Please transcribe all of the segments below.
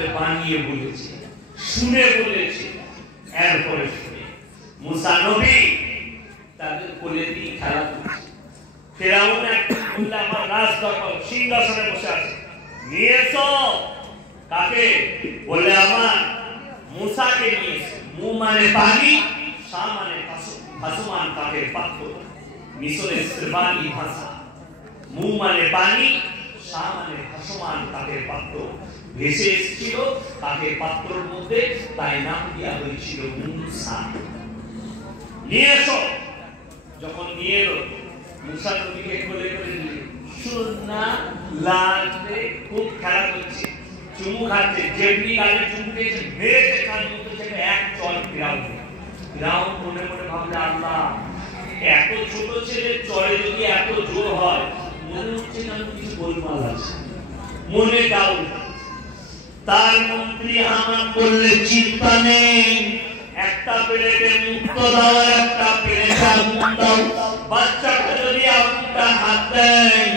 করে বানিয়ে বলেছে, শুনে বলেছে, এরপরে শুনে মুসা নবী তাদের কোলে দিয়ে খেলা করছে। ফেরাউন একদিন বললে আমার রাজ দরবার সিংহাসনে বসে আছে, নিয়ে এসো। কাকে? বললে আমার মুসাকে নিয়ে এসো। মু মানে পানি, সা মানে ভাসমান কাকের পাত্র, মিশরের শ্রবানি ভাষা। মু মানে পানি, সা মানে ভাসমান কাকের পাত্র, ভেসে এসেছিল কাকের পাত্রের মধ্যে, তাই নাম দেওয়া হয়েছিল মুসা। নিয়ে এসো। যখন নিয়ে এলো, মুসা নবীকে কোলে করে দিল। সুন্না লালতে খুব খেলা করছে, চুমু খাচ্ছে, যেমনি গালে চুমু খেয়েছে, মেরেছে কান মতো থেকে এক চল ফিরাউন। ফিরাউন মনে মনে ভাবলে, আল্লাহ এত ছোট ছেলে চলে যদি এত জোর হয়, মনে হচ্ছে না কিছু গোলমাল আছে, মনে ডাউট। তার মন্ত্রী হামান বললে, চিন্তা নেই, একটা প্লেটে মুক্ত দাও, একটা প্লেটে আগুন দাও। বাচ্চাটা যদি আগুনটা হাত দেয়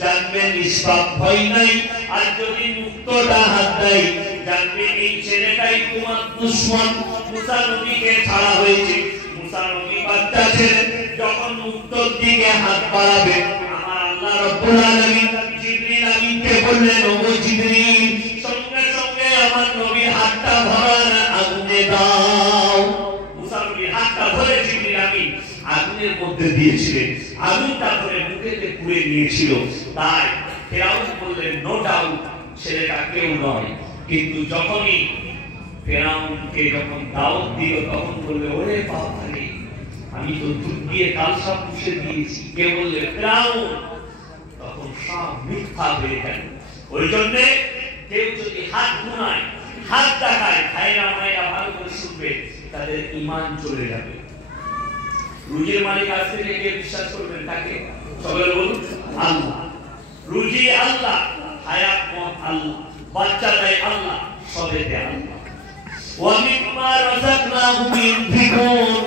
জানবে নিষ্পাপ ভয় নাই, আর যদি মুক্তটা হাত দেয় জানবে এই ছেলেটাই তোমার দুশমন। মুসা নবীকে ছাড়া হয়েছে। মুসা নবী বাচ্চা ছেলে যখন মুক্তর দিকে হাত বাড়াবে, আমার আল্লাহ রব্বুল আলামিন জিবরিল আমিনকে বললেন, ওগো জিবরিল, সঙ্গে সঙ্গে আমার নবী হাতটা ধরার আগুনে দাও। মুসা নবী হাতটা ধরে জিবরিল আমিন আগুনের মধ্যে দিয়েছিলেন, আগুনটা ধরে মুখেতে পুড়ে নিয়েছিল। তাই ফেরাউন বললেন, নো ডাউট ছেলেটা কেউ নয়। কিন্তু যখনই ফেরাউনকে যখন দাওয়াত দিল, তখন বললে, ওরে বাবা রে, আমি তো দুধ দিয়ে কালসা পুষে দিয়েছি। কে বললে? ফেরাউন। তখন সব মিথ্যা হয়ে গেল। ওই জন্য কেউ যদি হাত গুনায়, হাত দেখায়, ভাইরা মায়েরা ভালো করে শুনবে, তাদের ঈমান চলে যাবে। রুজির মালিক আজ থেকে কে বিশ্বাস করবেন? তাকে সবাই বলুন, আল্লাহ। রুজি আল্লাহ, হায়াত মত আল্লাহ, বাচ্চা দেয় আল্লাহ, সবে দেয় আল্লাহ। ওয়া মিম্মা রাযাকনাহুম ইউনফিকুন,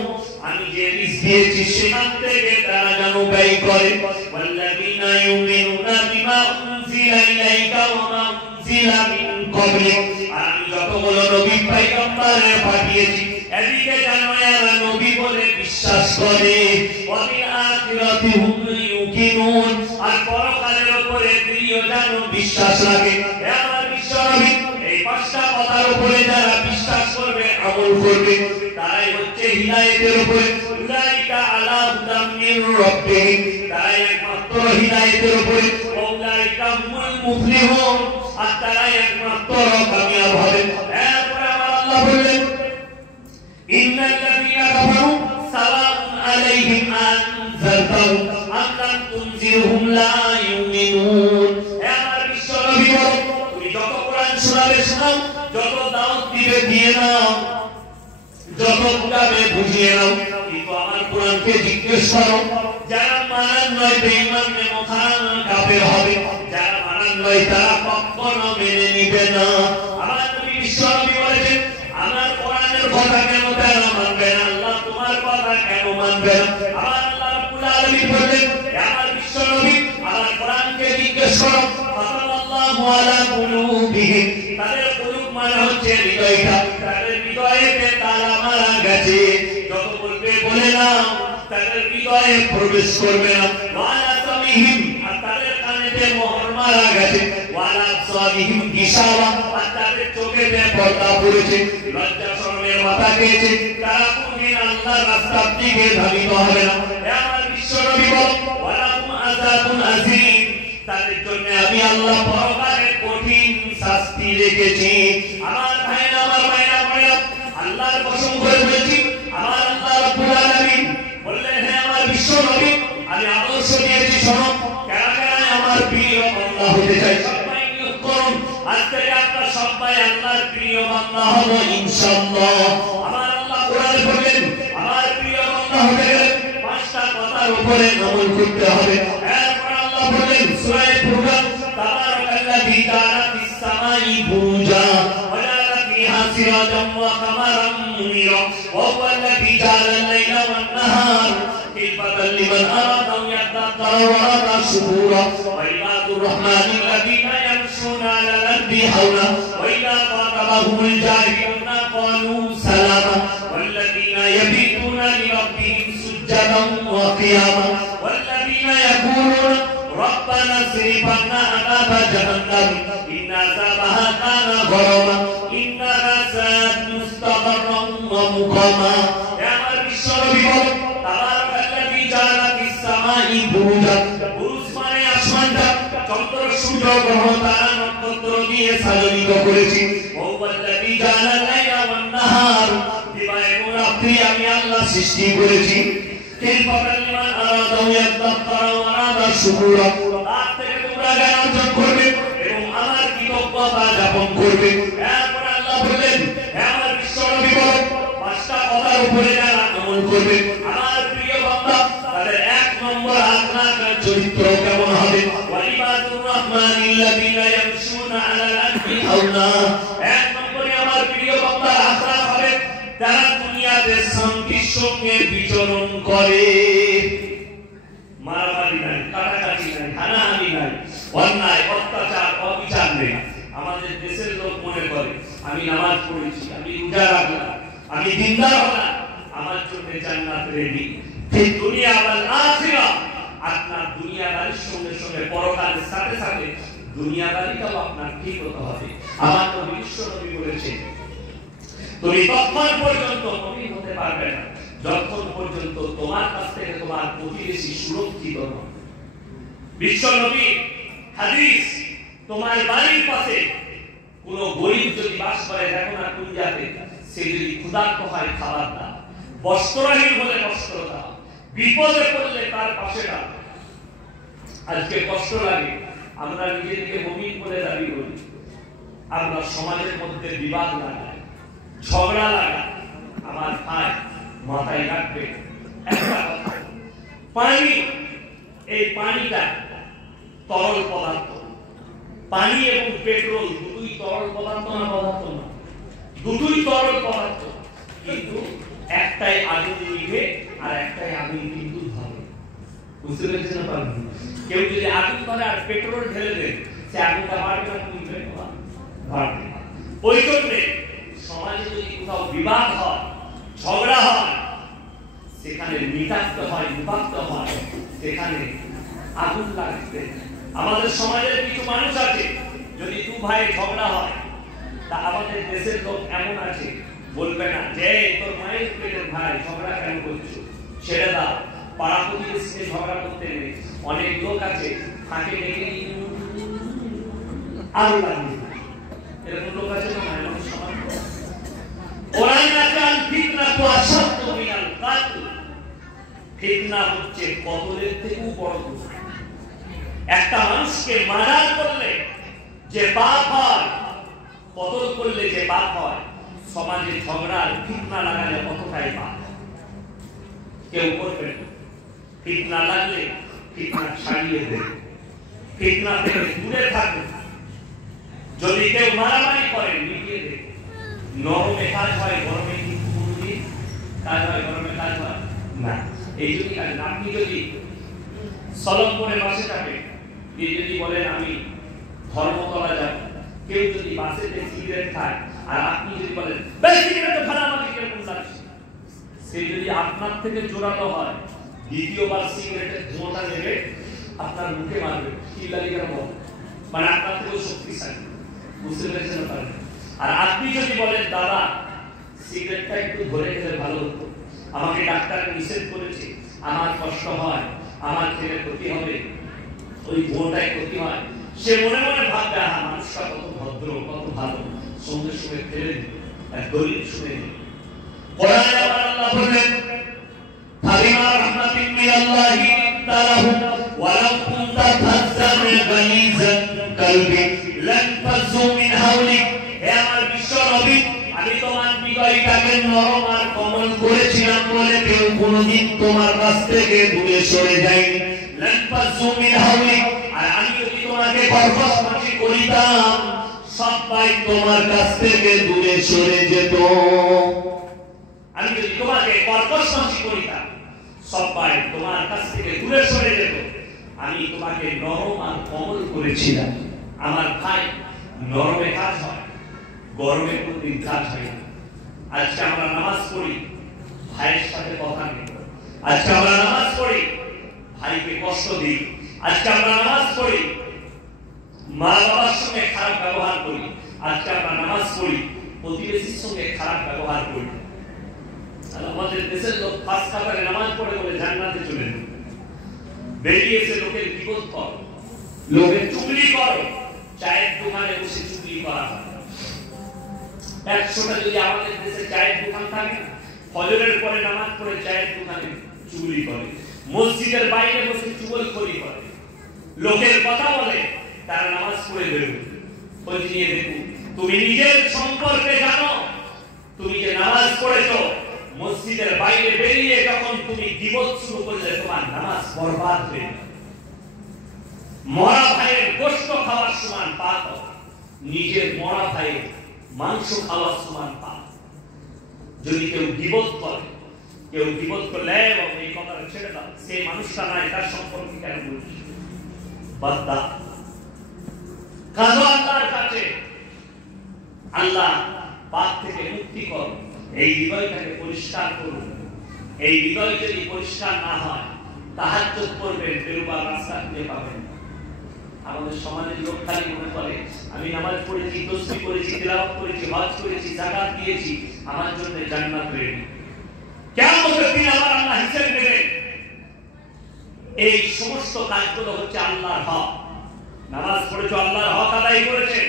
আমি যে রিজিক দিয়েছি সেখান থেকে তারা যেন ব্যয় করে। ওয়াল্লাযীনা ইউমিনুনা বিমা উনজিলা ইলাইকা ওয়া মা উনজিলা মিন ক্বাবলিক, আমি যতগুলো নবী পয়গম্বর পাঠিয়েছি এদিকে যেন এরা নবী বলে বিশ্বাস করে। ওয়া বিল আখিরাতি হুম ইউকিনুন, আর পরকালের উপরে দৃঢ় যেন বিশ্বাস রাখে। হে আমার বিশ্বনবী, এই পাঁচটা কথার উপরে যারা বিশ্বাস করবে, আমল করবে, তারাই হচ্ছে হিদায়াতের উপরে। উলাইকা আলা হুদাম মির রাব্বিহিম, তারাই একমাত্র হিদায়াতের উপরে। উলাইকা হুমুল মুফলিহুন, আর তারাই একমাত্র কামিয়াব হবে। এরপরে আমার আল্লাহ বললেন, ইন্নাল্লাযীনা কাফারু সাওয়াউন আলাইহিম আনজারতাহুম আম লাম তুনজিরহুম লা ইউমিনুন। হে আমার বিশ্বনবী, তুমি যত কোরআন শোনাবে শোনাও, যত দাওয়াত দিবে দিয়ে নাও, যত বুঝাবে বুঝিয়ে নাও, কিন্তু আমার কোরআনকে জিজ্ঞেস করো। যারা মানার নয় বেঈমান মুখান কাফের হবে, যারা মানার নয় তারা কখনো মেনে নিবে না। আমার নবী বিশ্বনবী বলেছেন, আমার কোরআনের কথা কেন তারা মানবে না? আল্লাহ তোমার কথা কেন মানবে না? আমার আল্লাহ রাব্বুল আলামিন বলেন, আমার বিশ্বনবী আমার কোরআনকে জিজ্ঞেস করো। ফাতাল্লাহু আলা কুলুবিহিম, তাদের কুলুব মানে হচ্ছে হৃদয়টা, তাদের হৃদয়েতে তালা মারা গেছে। যত বলবে বলে নাও, তাদের হৃদয়ে প্রবেশ করবে না। ওয়ালা সামিহিম, আর তাদের কানেতে মোহর মারা গেছে। ওয়ালা সামিহিম গিশাওয়া, আর তাদের চোখেতে পর্দা পড়েছে, লজ্জা শরমের মাথা খেয়েছে, তারা কোনদিন আল্লাহর রাস্তার দিকে ধাবিত হবে না। আমার বিশ্বনবী বলেন, ওয়ালাহুম আযাবুন আযীম, তাদের জন্য আমি আল্লাহ পরকালে কঠিন শাস্তি রেখেছি। আমার ভাইরা, আমার মায়েরা, আল্লাহর কসম করে বলছি, আমার আল্লাহ রাব্বুল আলামিন বললেন, হে আমার বিশ্বনবী, আমি আদর্শ দিয়েছি, শোনো, কারা কারা আমার প্রিয় বান্দা হতে চাই, সবাই নিয়ত করুন, আজ থেকে আপনারা সবাই আল্লাহর প্রিয় বান্দা হব ইনশাআল্লাহ। আমার আল্লাহ কোরআনে বলেন, আমার প্রিয় বান্দা হতে গেলে পাঁচটা কথার উপরে আমল করতে হবে। এরপর আল্লাহ বলেন সূরা ফুরকান, তাবারাকাল্লাযী জাআলা ফিস সামাই বুরুজা ওয়া জাআলা ফিহা সিরাজাম ওয়া কামারাম মুনীরা ওয়া হুয়া আল্লাযী জাআলা আল-লাইলা ওয়ান-নাহার হিফাতান লিমান আরাদা আন ইয়াত্তাকিয়া ওয়া আরাদা শুকুরা ওয়া ইবাদুর রাহমানিল্লাযীনা ইয়ামশুনা আলাল আরদি হাওলা ওয়া ইযা খাতাবাহুল জাহিলুনা ক্বালু সালামা ওয়াল্লাযীনা ইয়াবিতুনা লিরাব্বিহিম সুজদান ওয়া কিয়ামা ওয়াল্লাযীনা ইয়াকুলুনা রব্বানা সরিফ আন্না আযাবা জাহান্নাম ইন্না আযাবাহা কানা গরামা ইন্নাহা সাআত মুস্তাকাররাম ওয়া মুকামা। হে আমার বিশ্বনবী বলেন তাবারাকাল্লাযী জাআলা ফিস সামাই বুরুজা, বুরুজ মানে আসমানটা চন্দ্র সূর্য গ্রহ তারা নক্ষত্র দিয়ে সাজানিত করেছি। ওয়াল্লাযী জাআলা লাইলা ওয়ান নাহার, দিন এবং রাত্রি আমি আল্লাহ সৃষ্টি করেছি। কিলফাতালিমান আরাদা ইয়াদাক্কারা ওয়া আরাদা শুকুরা, তার থেকে তোমরা জ্ঞান অর্জন করবে এবং আমার কৃতজ্ঞতা যাপন করবে। এরপর আল্লাহ বললেন হে আমার বিশ্বনবী বলেন পাঁচটা কথার উপরে যারা আমল করবে আমার প্রিয় বান্দা তাদের এক নম্বর আখলাক চরিত্র কেমন হবে। ওয়াইবাদুর রহমানিল্লাযীনা ইয়ামশুনা আলাল আরদি হাওনা, এক নম্বরে আমার প্রিয় বান্দা আখলাক হবে যারা দুনিয়াতে শান্তির সঙ্গে বিচরণ করে। মারামারি নাই, কাটাকাটি নাই, হানাহানি নাই, অন্যায় অত্যাচার অবিচার নেই। আমাদের দেশের লোক মনে করে আমি নামাজ পড়েছি, আমি রোজা রাখলাম, আমি দিনদার হলাম, আমার জন্য জান্নাত রেডি। এই দুনিয়া ওয়াল আখিরা, আপনার দুনিয়াদারির সঙ্গে সঙ্গে পরকালের সাথে সাথে দুনিয়াদারিটাও আপনার ঠিক হতে হবে। আমার নবী বিশ্বনবী বলেছেন তুমি তখন পর্যন্ত নবী হতে পারবে না যতক্ষণ পর্যন্ত তোমার কাছ থেকে তোমার প্রতিবেশী সুরক্ষিত নয়। বিশ্বনবী হাদিস, তোমার বাড়ির পাশে কোন গরিব যদি বাস করে, দেখো না কোন জাতে, সে যদি ক্ষুধার্ত হয় খাবার দাও, বস্ত্রহীন হলে বস্ত্র দাও, বিপদে পড়লে তার পাশে দাও। আজকে কষ্ট লাগে, আমরা নিজেদেরকে মুমিন বলে দাবি করি, আমরা সমাজের মধ্যে বিবাদ লাগাই, ঝগড়া লাগাই। আমার ভাই মাথায় রাখবে একটা কথা, পানি, এই পানিটা তরল পদার্থ। পানি এবং পেট্রোল দুটোই তরল পদার্থ না? পদার্থ না, দুটোই তরল পদার্থ, কিন্তু একটাই আগুন নিভে আর একটাই আগুন কিন্তু ধরে। বুঝতে পেরেছেন না? কেউ যদি আগুন ধরে আর পেট্রোল ঢেলে দেয়, সে আগুনটা বাড়বে না কমবে? বাড়বে। ওই জন্যে সমাজে যদি কোথাও বিবাদ হয়, ঝগড়া হয়, সেখানে নিতান্ত হয়, বিভক্ত হয়, সেখানে আগুন লাগবে। আমাদের সমাজের কিছু মানুষ আছে, যদি দু ভাই ঝগড়া হয়, তা আমাদের দেশের লোক এমন আছে বলবে না যে তোর মায়ের পেটের ভাই ঝগড়া কেন করছো, ছেড়ে দাও, পাড়া প্রতিবেশী ঝগড়া করতে নেই। অনেক লোক আছে ফাঁকে ডেকে আরো লাগিয়ে, এরকম লোক আছে না? আমাদের সমাজ ফিতনা হচ্ছে কতলের থেকেও বড় দোষ। একটা মানুষকে মার্ডার করলে যে পাপ হয়, কতল করলে যে পাপ হয়, সমাজে ঝগড়ার ফিতনা লাগালে কতটাই পাপ। কেউ করবে না, ফিতনা লাগলে ফিতনা ছাড়িয়ে দেবে, ফিতনা থেকে দূরে থাকবে। যদি কেউ মারামারি করে মিটিয়ে দেবে। নরমে কাজ হয়, গরমে কিন্তু কোনদিন কাজ হয়, গরমে কাজ হয় না। এই জন্য কাজ না। আপনি যদি সলম করে বাসে থাকেন, দিয়ে যদি বলেন আমি ধর্মতলা যাব, কেউ যদি বাসেতে সিগারেট খায় আর আপনি যদি বলেন সিগারেট খানা আমাকে কিরকম লাগছে, সে যদি আপনার থেকে জোরালো হয়, দ্বিতীয়বার সিগারেটের ধোঁয়াটা নেবে আপনার মুখে মারবে, কি লাগে মানে আপনার থেকেও শক্তিশালী। বুঝতে পেরেছেন? আর আপনি যদি বলেন দাদা সিগারেটটা একটু ধরে খেলে ভালো হতো, আমাকে ডাক্তার নিষেধ করেছে, আমার কষ্ট হয়, আমার খেলে ক্ষতি হবে, ওই ধোঁয়াটাই ক্ষতি হয়, সে মনে মনে ভাববে মানুষটা কত ভদ্র, কত ভালো, সঙ্গে সঙ্গে ফেলে দিবে। এক দলিল শুনে নিন, কোরআনে আল্লাহ বলেন ফাবিমা রাহমাতিন মিনাল্লাহি লিনতালাহু ওয়ালাউ কুনতা ফাজ্জান গালিজান কলবি লান ফাযু মিন হাওলিক। হে আমার বিশ্ব নবী, আমি তোমার হৃদয়টাকে নরম আর কোমল করেছিলাম বলে কেউ কোনোদিন তোমার কাছ থেকে দূরে সরে যায়নি। লান ফাযু মিন হাওলিক, আর আমি যদি তোমাকে কর্কশ করিতাম, সবাই তোমার কাছ থেকে দূরে সরে যেত। আমি যদি তোমাকে কর্কশ করিতাম, সবাই তোমার কাছ থেকে দূরে সরে যেত। আমি তোমাকে নরম আর কোমল করেছিলাম। আমার ভাই, নরমে কাজ হয়, গরমে কোনদিন কাজ হয় না। আজকে আমরা নামাজ পড়ি, ভাইয়ের সাথে কথা নেই। আজকে আমরা নামাজ পড়ি, ভাইকে কষ্ট দিই। আজকে আমরা নামাজ পড়ি, মা বাবার সঙ্গে খারাপ ব্যবহার করি। আজকে আমরা নামাজ পড়ি, প্রতিবেশীর সঙ্গে খারাপ ব্যবহার করি। আমাদের দেশের লোক পাঁচ কাতারে নামাজ পড়ে বলে জান্নাতে চলে যায়, বেরিয়ে এসে লোকের বিপদ কর, লোকের চুগলি কর। চায়ের দোকানে বসে চুগলি করা হয়। 100টা যদি আমাদের দেশে চায়ের দোকান থাকে, ফজরের পরে নামাজ পড়ে চায়ের দোকানে চুগলি করে, মসজিদের বাইরে বসে চুগলখড়ি করে, লোকের কথা বলে, তারা নামাজ পড়ে বেরোবে। খোঁজ নিয়ে দেখুন, তুমি নিজের সম্পর্কে জানো। তুমি যে নামাজ পড়েছো, মসজিদের বাইরে বেরিয়ে যখন তুমি গীবত শুরু করলে, তোমার নামাজ বরবাদ হয়ে যাবে। মরা ভাইয়ের গোশত খাওয়ার সমান পাপ, নিজের মরা ভাইয়ের মাংস খাওয়ার সমান পাপ। যদি কেউ গীবত করে, কেউ গীবত করলে এবং এই কথাটা ছেড়ে দাও, সেই মানুষটা নাই, তার সম্পর্কে কেন বলছি? বাদ দাও, কাঁদো আল্লাহর কাছে, আল্লাহ পাপ থেকে মুক্তি করো। এই হৃদয়টাকে পরিষ্কার করুন। এই হৃদয় যদি পরিষ্কার না হয়, তাহাজ্জুদ করবেন, বেরোবার রাস্তা খুঁজে পাবেন। আমাদের সমাজের লোক খালি মনে করে, আমি নামাজ পড়েছি, তাসবিহ করেছি, তিলাওয়াত করেছি, হজ করেছি, যাকাত দিয়েছি, আমার জন্য জান্নাত রেডি। কিয়ামতের দিন আমার আল্লাহ হিসাব নেবেন। এই সমস্ত কাজগুলো হচ্ছে আল্লাহর হক। নামাজ পড়েছো, আল্লাহর হক আদায় করেছেন।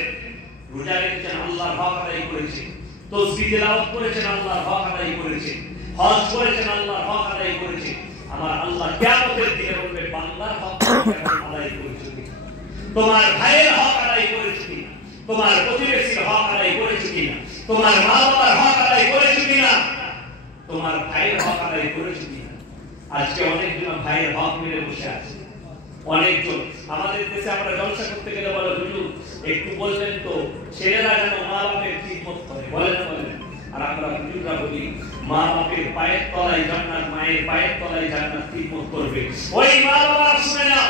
রোজা রেখেছেন, আল্লাহর হক আদায় করেছেন। তাসবিহ তিলাওয়াত করেছেন, আল্লাহর হক আদায় করেছেন। হজ করেছেন, আল্লাহর হক আদায় করেছেন। আমার আল্লাহ কিয়ামতের দিনে বলবে, বান্দার হক আদায় করেছো কিনা, তোমার ভাইয়ের হক আদায় করেছো কিনা, তোমার প্রতিবেশীর হক আদায় করেছো কিনা, তোমার মা বাবার হক আদায় করেছো কিনা, তোমার ভাইয়ের হক আদায় করেছো কিনা। আজকে অনেকজন ভাইয়ের হক মেরে বসে আছে। অনেকজন আমাদের দেশে আমরা জলসা করতে গেলে বলে, হুজুর একটু বলবেন তো ছেলেরা যেন মা বাপের খিদমত করে, বলেন বলেন। আর আমরা হুজুররা বলি, মা বাপের পায়ের তলায় জান্নাত, মায়ের পায়ের তলায় জান্নাত খিদমত করবে। ওই মা বাবা শুনে না,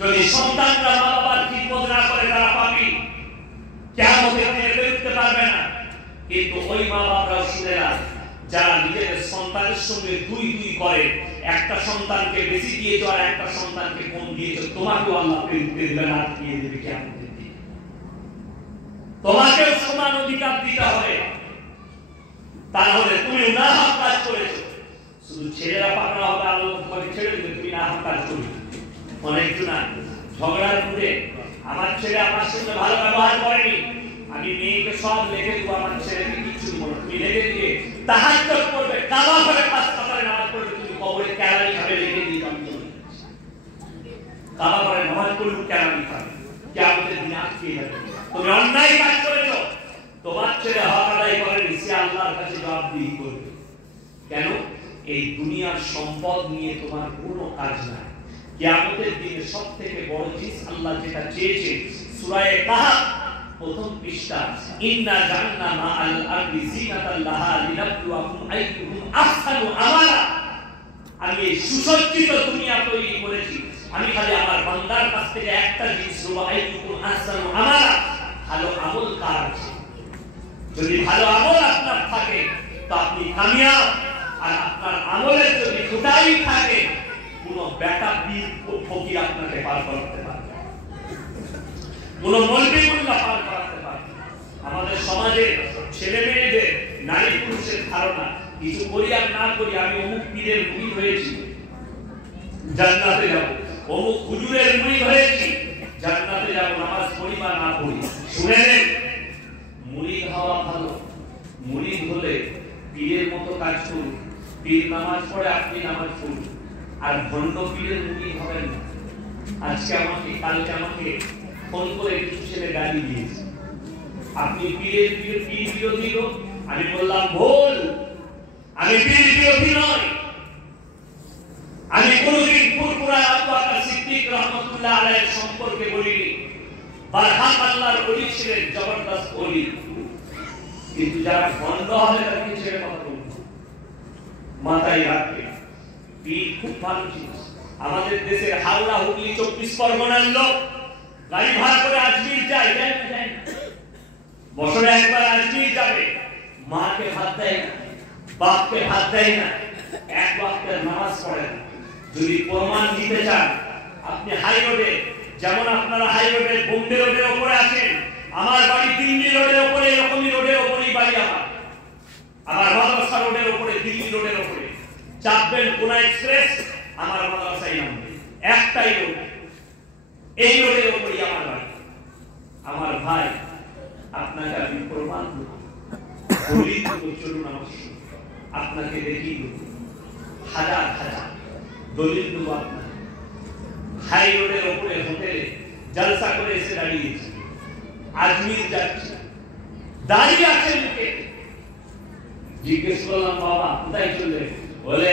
যদি সন্তানরা মা বাবার খিদমত না করে, তারা পাপী, কিয়ামতের দিনে বেরোতে পারবে না। কিন্তু ওই মা বাবারা শুনে না, যারা নিজেদের সন্তানের সঙ্গে দুই দুই করে, একটা সন্তানকে বেশি দিয়েছো আর একটা সন্তানকে কম দিয়েছো, তোমাকেও আল্লাহ পেরিয়ে দিয়ে দেবে কিয়ামতের দিনে। তোমাকেও সমান অধিকার দিতে হবে। তাহলে তুমি না হক কাজ করেছো, শুধু ছেলেরা পাকড়া হবে, আল্লাহ তোমাকে ছেড়ে দেবে, তুমি না হক কাজ করেছো। অনেকজন ঝগড়ার মুখে, আমার ছেলে আমার সঙ্গে ভালো ব্যবহার করেনি, আমি মেয়েকে সব লেগে দেবো, আমার ছেলেকে কিছু বলো, তুমি লেগে দিয়ে তাহাজ্জুদ করবে, কাবা করে পাঁচ কাতারে নামাজ পড়বে, তুমি কবরে কেরানি খাবে, লেগে দিয়ে আমি কাবা করে নামাজ পড়লে কেরানি খাবে, কিয়ামতের দিনে আটকে যাবে। তুমি অন্যায় কাজ করেছো, তোমার ছেলে হক আদায় করেনি, সে আল্লাহর কাছে জবাবদিহি করবে। কেন? এই দুনিয়ার সম্পদ নিয়ে তোমার কোনো কাজ নাই। কিয়ামতের দিনে সবথেকে বড় জিনিস আল্লাহ যেটা চেয়েছে, সূরা কাহফ প্রথম পৃষ্ঠা, ইন্না জান্না মাআল আরদি জিনাতাল লাহা লিনাবলুয়াকুম আইয়ুকুম আহসানু আমালা। আমি এই সুসজ্জিত দুনিয়া তৈরি করেছি, আমি খালি আমার বান্দার কাছ থেকে একটা জিনিস নেব, আইয়ুকুম আহসানু আমালা, ভালো আমল কার আছে। যদি ভালো আমল আপনার থাকে তো আপনি কামিয়াব, আর আপনার আমলের যদি খুঁটাই থাকে, কোন বেটা পীর ফকির আপনাকে পার করাতে পারবে, কোন মৌলবি মোল্লা পার করাতে পারবে। আমাদের সমাজে ছেলে মেয়েদের, নারী পুরুষের ধারণা, কিছু করি আর না করি, আমি অমুক পীরের মুরিদ হয়েছি, জান্নাতে যাব, অমুক হুজুরের মুরিদ হয়েছি, জান্নাতে যাব, নামাজ পড়ি বা না পড়ি। শুনে নেন, মুরিদ হওয়া ভালো, মুরিদ হলে পীরের মতো কাজ করুন, পীর নামাজ পড়ে আপনি নামাজ পড়ুন, আর ভণ্ড পীরের মুরিদ হবেন না। আজকে আমাকে, কালকে আমাকে ফোন করে কিছু ছেলে গালি দিয়েছে, আপনি পীর বিরোধী লোক। আমি বললাম ভুল, আমি পীর বিরোধী নয়। আমি কোনদিন ফুরফুরা আবু বকর সিদ্দিক রাহমাতুল্লাহ আলাইহির সম্পর্কে বলিনি, বারহাম আল্লাহর ওলি ছিলেন, জবরদস্ত ওলি। কিন্তু যারা ভণ্ড হবে তাদেরকে ছেড়ে কথা বলবো, মাথায় রাখবে। পীর খুব ভালো জিনিস। আমাদের দেশের হাওড়া, হুগলি, 24 পরগনার লোক গাড়ি ভাড়া করে আজমির যায়, বছরে একবার আজমির যাবে, মাকে ভাত দেয় না, বাপকে ভাত দেয় না, এক ওয়াক্তের নামাজ পড়ে না। যদি প্রমাণ দিতে চান, আপনি হাই রোডে, যেমন আপনারা হাই রোডে বোম্বে রোডের উপরে আছেন, আমার বাড়ি দিল্লি রোডের উপরে, এরকমই রোডের উপরেই বাড়ি আমার মাদ্রাসা রোডের উপরে, দিল্লি রোডের উপরে চাপবেন কোনা এক্সপ্রেস, আমার মাদ্রাসায় নামবে, একটাই রোড, এই রোডের উপরেই আমার বাড়ি। আমার ভাই, আপনাকে আমি প্রমাণ দেব, চলুন আমার, আপনাকে দেখিয়ে দেব, হাজার হাজার দলিল দেবো আপনাকে। হাই রোডের উপরে হোটেলে জলসা করে এসে দাঁড়িয়েছি, আজমির যাচ্ছে, দাঁড়িয়ে আছে মুখে। জিজ্ঞেস করলাম, বাবা কোথায় চললে? বলে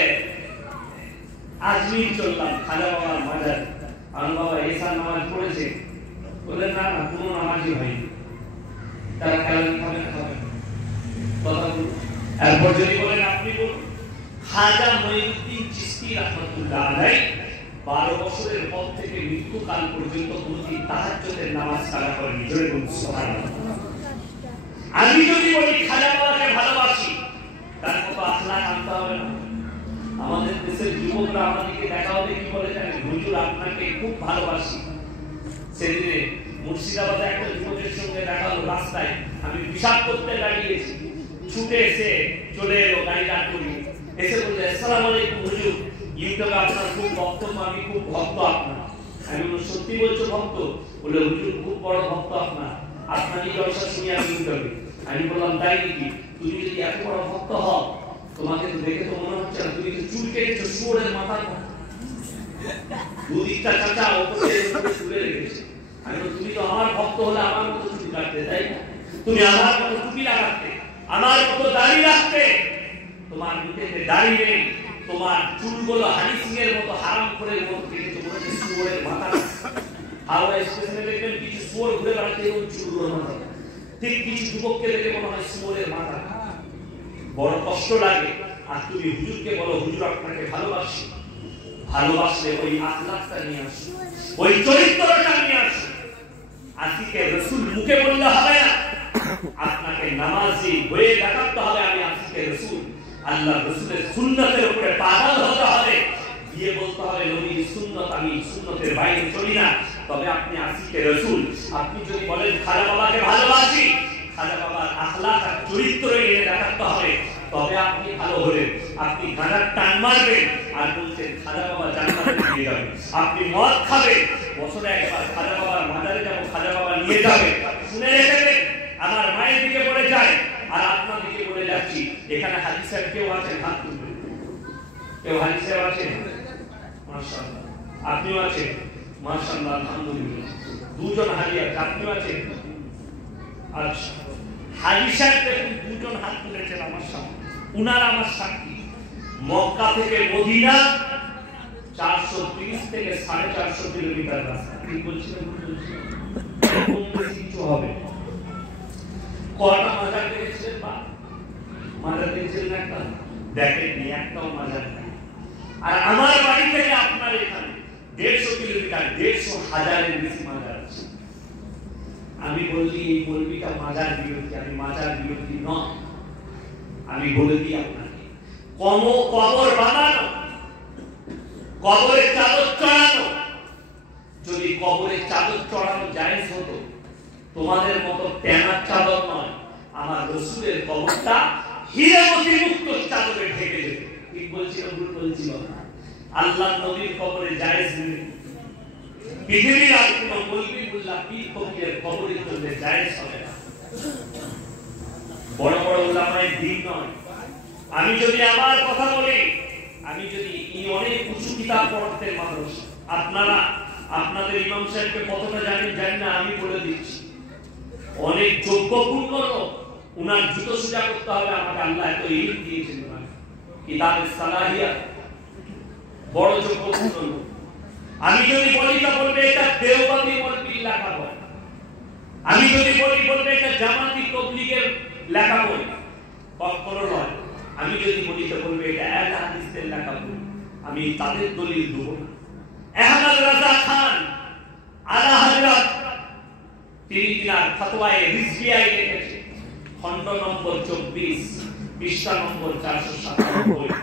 আজমির চললাম, খাজা বাবার মাজার। আমি, বাবা এসা নামাজ পড়েছে? বলে না না, কোনো নামাজই হয়নি। তারা খেলা খাবে না, খাবে কথা বলুন। এরপর যদি বলেন আপনি বলুন, খাজা মঈনুদ্দিন চিশতি রাহমাতুল্লাহ আলাইহি 12 বছরের পর থেকে মৃত্যুকাল পর্যন্ত কোনদিন তাহাজ্জুদের নামাজ কাজা করেনি। জোরে বলুন সুবহানাল্লাহ। আমি যদি বলি খাজা বাবাকে ভালোবাসি, তার মতো আখলাক আনতে হবে না। আমাদের দেশের যুবকরা আমাদেরকে দেখা হলে কি বলে জানেন? হুজুর আপনাকে খুব ভালোবাসি। সেদিনে মুর্শিদাবাদে একটা যুবকের সঙ্গে দেখা হলো রাস্তায়, আমি পেশাব করতে দাঁড়িয়েছি, ছুটে এসে চলে এলো, গাড়ি দাঁড় করিয়ে এসে বললে, আসসালামু আলাইকুম হুজুর, ইউটিউবে আপনার খুব বক্তব্য, আমি খুব ভক্ত আপনার। আমি বললাম, সত্যি বলছো ভক্ত? বলে, হুজুর খুব বড় ভক্ত আপনার, আপনারই জলসা শুনি আমি ইউটিউবে। আমি বললাম, তাই নাকি? তুমি যদি এত বড় ভক্ত হও, তোমাকে তো দেখে তো মনে হচ্ছে না, তুমি তো চুল কেটেছো শুয়োরের মাথার মতো, দুদিকটা চাচা ওপরে চুলে রেখেছে। আমি বললাম, তুমি তো আমার ভক্ত হলে আমার মতো চুল কাটতে, তাই না? তুমি আমার মতো টুপি লাগাতে, আমার মতো দাড়ি রাখতে, তোমার মুখেতে দাড়ি নেই, তোমার চুলগুলো হানি সিং এর মতো হারাম করে মতো কেটেছো, মনে হচ্ছে শুয়োরের মাথা। হাওড়া স্টেশনে দেখবেন কিছু শুয়োর ঘুরে বেড়াচ্ছে, এরকম চুলগুলো মাথা, ঠিক কিছু যুবককে দেখে মনে হয় শুয়োরের মাথা। বড় কষ্ট লাগে। আর তুমি হুজুরকে বলো, হুজুর আপনাকে ভালোবাসি। ভালোবাসলে ওই আখলাকটা নিয়ে আসো, ওই চরিত্রটা নিয়ে আসো। আজকে রাসূল মুখে বললে হবে না, আপনাকে নামাজি হয়ে দেখাতে হবে আমি আজকে রাসূল। আল্লাহ রাসূলের সুন্নতের উপরে পাগল হতে হবে, দিয়ে বলতে হবে নবীর সুন্নত, আমি সুন্নতের বাইরে চলি না। তবে আপনি আজকে রাসূল। আপনি যদি বলেন খাজা বাবাকে ভালোবাসি, খাজা বাবার আখলাক আর চরিত্র এনে দেখাতে হবে, তবে আপনি ভালো হলেন। আপনি গানার টান মারবেন আর বলছেন খাজা বাবা জান্নাতে নিয়ে যাবে। আপনি মদ খাবেন, বছরে একবার খাজা বাবার মাজারে যাব, খাজা বাবা নিয়ে যাবে। শুনে রেখেছেন, আমার মায়ের দিকে বলে যায় আর আপনার দিকে বলে যাচ্ছি। এখানে হাজী সাহেব কেউ আছেন? হাত তুলবেন। কেউ হাজী সাহেব আছেন? মাশাআল্লাহ। আপনিও আছেন? মাশাআল্লাহ, আলহামদুলিল্লাহ। দুজন হাজী আছে, আপনিও আছেন? আচ্ছা, হাজী সাহেব দেখুন দুজন হাত তুলেছেন আমার সামনে, উনারা আমার সাক্ষী। মক্কা থেকে মদিনা 430 থেকে 450 কিলোমিটার রাস্তা। কি বলছিলেন? কিছু হবে। কয়টা মাজার দেখেছিলেন? বা মাজার দেখেছিলেন একটা? দেখেননি, একটাও মাজার নেই। আর আমার বাড়ি থেকে আপনার এখানে 150 কিলোমিটার, 150 হাজারের বেশি মাজার আছে। আমি বলছি এই বলবিটা মাজার বিরোধী, আমি মাজার বিরোধী নয়। আমি বলে দিই আপনাকে, কবর বানানো, কবরে চাদর চড়ানো, যদি কবরে চাদর চড়ানো জায়েজ হতো, তোমাদের মতো ট্যানার চাদর নয়, আমার রাসূলের কবরটা হীরা মতি মুক্ত চাদরে ঢেকে যেত। ঠিক বলছিল, ভুল বলছিল? আল্লাহর নবীর কবরে জায়েজ নেই। পৃথিবীর আর কোনো মৌলবি-মুল্লাহ পীর ফকিরের কবরে চললে জায়েজ হবে না। বড় বড় উলামায়ে দ্বীন নয়। আমি যদি আমার কথা বলি, আমি যদি অনেক উঁচু কিতাব পড়তেন মানুষ, আপনারা আপনাদের ইমাম সাহেবকে কতটা জানেন জানি না, আমি বলে দিচ্ছি। অনেক যোগ্যপূর্ণ লোক, উনার জুতো সোজা করতে হবে আমাকে, আল্লাহ এত ইলম দিয়েছেন ওনাকে, কিতাবের সালাহিয়াত, বড় যোগ্যপূর্ণ লোক। আমি যদি বলি তা বলবে এটা দেওবন্দি মৌলবীর লেখা বই। আমি যদি বলি বলবে এটা জামাতি তাবলীগের লেখা বই, কখনো নয়। আমি যদি বলি তা বলবে এটা আহলে হাদিসের লেখা বই। আমি তাদের দলিল দেব না। আহমদ রাজা খান আলা হযরত তিনি তিনার ফতোয়ায়ে রিজভিয়ায় লিখেছেন, খণ্ড নম্বর 24 পৃষ্ঠা নম্বর 497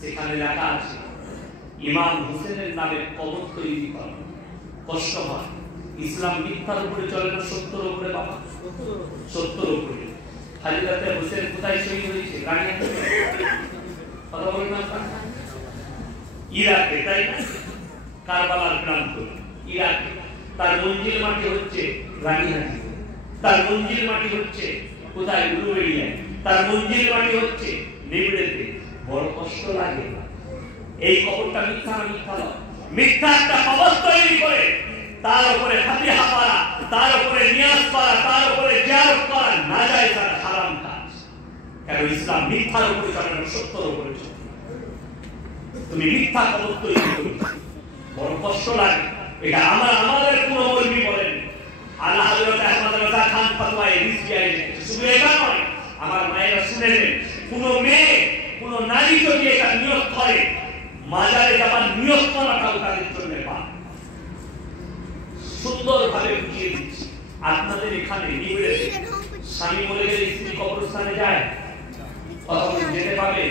সেখানে লেখা আছে ইমাম হোসেনের নামে কবর তৈরি করা কষ্ট হয়। ইসলাম মিথ্যার উপরে চলে না সত্যের উপরে? বাবা সত্যের উপরে। হাজরাতে হোসেন কোথায় শহীদ হয়েছে? রানিয়াতে। কথা বলেন না? ইরাকে, তাই না? কারবালার প্রান্ত ইরাকে। তার মঞ্জিল মাটি হচ্ছে রানিহাটি, তার মঞ্জিল মাটি হচ্ছে কোথায়? উলুবেড়িয়ায়। তার মঞ্জিল মাটি হচ্ছে নেবড়েতে। বড় কষ্ট লাগে। এই কবরটা মিথ্যা না মিথ্যা নয়? মিথ্যা একটা কবর তৈরি করে তার উপরে ফাতিহা পড়া, তার উপরে নিয়াজ পড়া, তার উপরে জিয়ারত করা নাজায়েজ আর হারাম কাজ। কারণ ইসলাম মিথ্যার উপরে চলে না সত্যের উপরে চলে। তুমি মিথ্যা কবর তৈরি করছো, বড় কষ্ট লাগে। এটা আমাদের কোনো মৌলবি বলেন, আল্লাহ হযরত আহমদ রাজা খান ফতোয়ায়ে রিজভিয়ায় লিখেছে। শুধু এটা নয়, আমার মায়েরা শুনে নেন, কোন মেয়ে কোন নারী যদি এটা নিয়ত করে মাজারে যাবার নিয়ত করাটাও তাদের জন্য পাপ। সুন্দরভাবে বুঝিয়ে দিচ্ছি। আপনাদের এখানে নিবড়েতে স্বামী মরে গেলে স্ত্রী কবরস্থানে যায়? কথা বলে যেতে পাবে?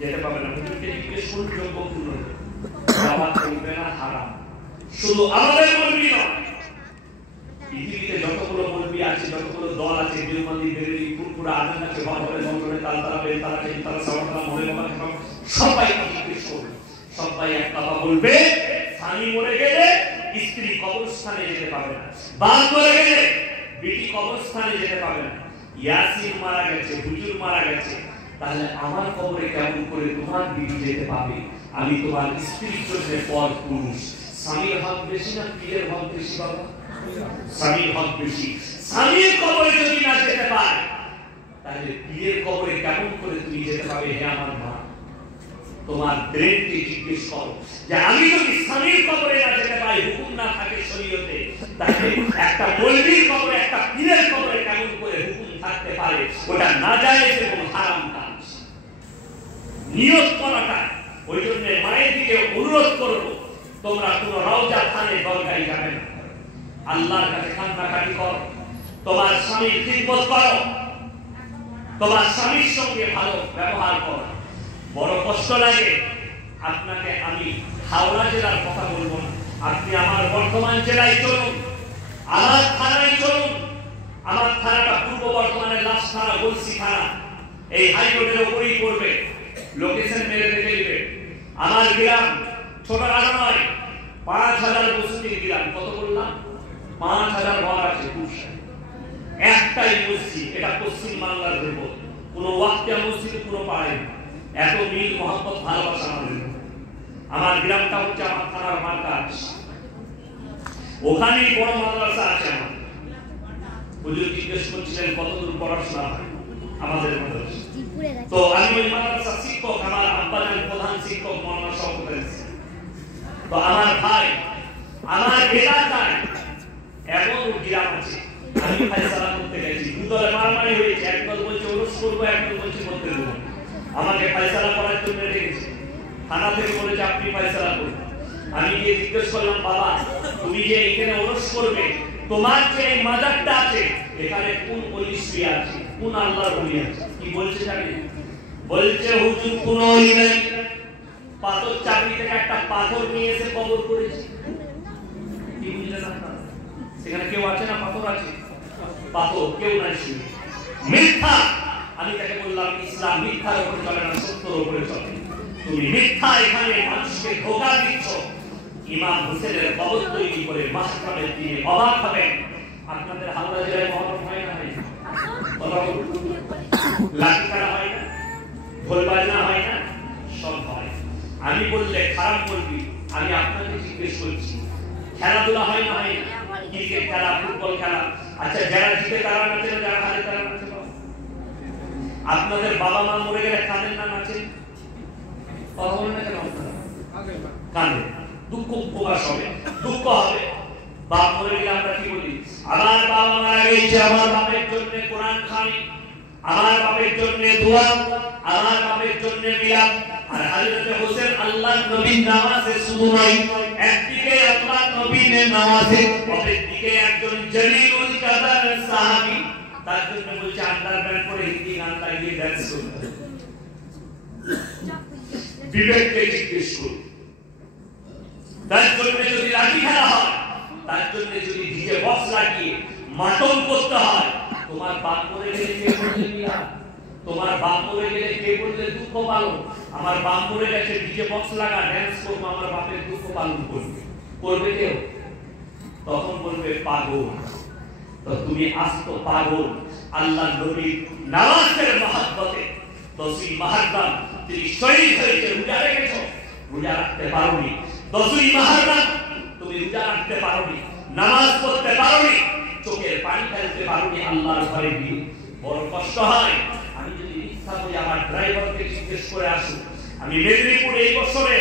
যেতে পাবে না। হুজুরকে জিজ্ঞেস করুন যোগ্যপূর্ণ যাওয়া চলবে না, হারাম। শুধু আমাদের মৌলবি নয়, পৃথিবীতে যতগুলো মৌলবি আছে, যতগুলো দল আছে, দেওবন্দি, বেরেলি, ফুরফুরা, আজান আছে, বহরে, বন্দরে, তালতারা, বেলতারা, চেনতারা, সাওয়াতরা, মনে বাবা, সবাই জিজ্ঞেস করবে। সবাই এক কথা বলবে, স্বামী মরে গেলে স্ত্রী কবরস্থানে যেতে পাবে না, বাপ মরে গেলে বেটি কবরস্থানে যেতে পাবে না। ইয়াসিন মারা গেছে, হুজুর মারা গেছে, তাহলে আমার কবরে কেমন করে তোমার বিবি যেতে পাবে? আমি তোমার স্ত্রীর জন্য পর পুরুষ। স্বামীর হক বেশি না পীরের হক বেশি? বাবা স্বামীর হক বেশি। স্বামীর কবরে যদি না যেতে পারে তাহলে পীরের কবরে কেমন করে তুমি যেতে পাবে? হে আমার মা, তোমার ব্রেনকে জিজ্ঞেস করো যে আমি যদি স্বামীর কবরে না যেতে পারি, হুকুম না থাকে শরীয়তে, তাহলে একটা মৌলবীর কবরে, একটা পীরের কবরে কেমন করে হুকুম থাকতে পারে? ওটা নাজায়েজ এবং হারাম কাজ। নিয়ত করাটা, ওই জন্য মায়ের দিকে অনুরোধ করব, তোমরা কোন রওজা থানে দরগায় যাবে না, আল্লাহর কাছে কান্নাকাটি করো, তোমার স্বামীর খিদমত করো, তোমার স্বামীর সঙ্গে ভালো ব্যবহার করো। বড় কষ্ট লাগে। আপনাকে আমি হাওড়া জেলার কথা বলবো না, আপনি আমার বর্ধমান জেলায় চলুন, আমার থানায় চলুন। আমার থানাটা পূর্ব বর্ধমানের লাশ থানা, বলসি থানা, এই হাই রোডের উপরেই পড়বে। লোকেশন মেরে দেখে দিবে। আমার গ্রাম ছোট রাজা নয়, 5000 বসতির গ্রাম। কত বললাম? 5000 ঘর আছে। একটাই মসজিদ, এটা পশ্চিম বাংলার ভেতর। কোন ওয়াক্তিয়া মসজিদ কোন পাড়ায় না। এত মিল মহব্বত ভালোবাসা আমাদের। আমার গ্রামটা হচ্ছে আমার থানার মার্কাজ, ওখানেই বড় মাদ্রাসা আছে আমার। হুজুর জিজ্ঞেস করছিলেন কতদূর পড়াশোনা হয় আমাদের মাদ্রাসা। তো আমি ওই মাদ্রাসার শিক্ষক, আমার আব্বাজান প্রধান শিক্ষক মাওলানা শওকত আলী। তো আমার ভাই, আমার এলাকায় এমন গ্রাম আছে, আমি ফায়সালা করতে গেছি, দুদলে মারামারি হয়েছে, একদল বলছে ওরস করবো, একদল বলছে করতে দেবো। আমাকে ফায়সালা করার জন্য রেখেছে, থানা থেকে বলেছে আপনি ফায়সালা করুন। আমি গিয়ে জিজ্ঞেস করলাম, বাবা তুমি যে এখানে ওরস করবে, তোমার যে এই মাজারটা আছে এখানে কোন ওলি শুয়ে আছে, কোন আল্লাহর ওলি আছে? কি বলছে জানেন? বলছে হুজুর কোন ওলি নাই, পাথর চাকরি থেকে একটা পাথর নিয়ে এসে কবর করেছে। কি বুঝলেন আপনারা? সেখানে কেউ আছে না? পাথর আছে, পাথর কেউ নাই, শুনে মিথ্যা। আমি তাকে বললাম ইসলাম মিথ্যার উপরে চলে না, সত্যের উপরে চলে। তুমি মিথ্যা এখানে মানুষকে ধোঁকা দিচ্ছ। ইমাম হোসেনের কবর তৈরি করে মাহফিলের দিনে অবাক হবেন। আপনাদের হাওড়া জেলায় মহরম হয় না? হয় না? লাঠি খেলা হয় না? ঢোল বাজনা হয় না? সব হয়। আমি বললে খারাপ বলবি। আমি আপনাকে জিজ্ঞেস করছি, খেলাধুলা হয় না? হয় না? ক্রিকেট খেলা, ফুটবল খেলা। আচ্ছা, যারা জিতে তারা নাচে না, যারা হারে তারা নাচে? আপনাদের বাবা মা মরে গেলে কাঁদেন না নাচেন? কথা বলেন না কেন? কাঁদে, দুঃখ প্রকাশ হবে, দুঃখ হবে। বাপ মরে গেলে আমরা কি বলি? আমার বাবা মারা গেছে, আমার বাপের জন্য কোরআন খানি, আমার বাপের জন্য দোয়া, আমার বাপের জন্য মিলাদ। আর হযরত হোসেন আল্লাহর নবীর নামাজে শুধু নয়, একদিকে আল্লাহর নবীর নামাজে, অপরদিকে একজন জলিলুল কদর সাহাবী তার জন্য বলছে আন্ডারপ্যান্ট পরে হিন্দি গান লাগিয়ে ডান্স করতে। বিবেককে জিজ্ঞেস করুন। তার জন্য যদি লাঠি খেলা হয়, তার জন্য যদি ডিজে বক্স লাগিয়ে মাতম করতে হয়, তোমার বাপ মরে গেলে কে বললে মিয়া, তোমার বাপ মরে গেলে কে বললে দুঃখ পালন, আমার বাপ মরে গেছে ডিজে বক্স লাগা ডান্স করবো, আমার বাপের দুঃখ পালন করবে, করবে কেউ? তখন বলবে পাগল। তো তুমি আস্ত পাগল। আল্লাহ নবীর নামাজের মহব্বতে 10ই মুহররম তুমি শহীদ হয়েছে, রোজা রেখেছো, রোজা রাখতে পারোনি। 10ই মুহররম তুমি রোজা রাখতে পারোনি, নামাজ পড়তে পারোনি, চোখের পানি ফেলতে পারোনি আল্লাহর ঘরে গিয়ে। বড় কষ্ট হয়। আমি যদি ইচ্ছা করি আমার ড্রাইভারকে জিজ্ঞেস করে আসুন, আমি মেদিনীপুর এই বছরে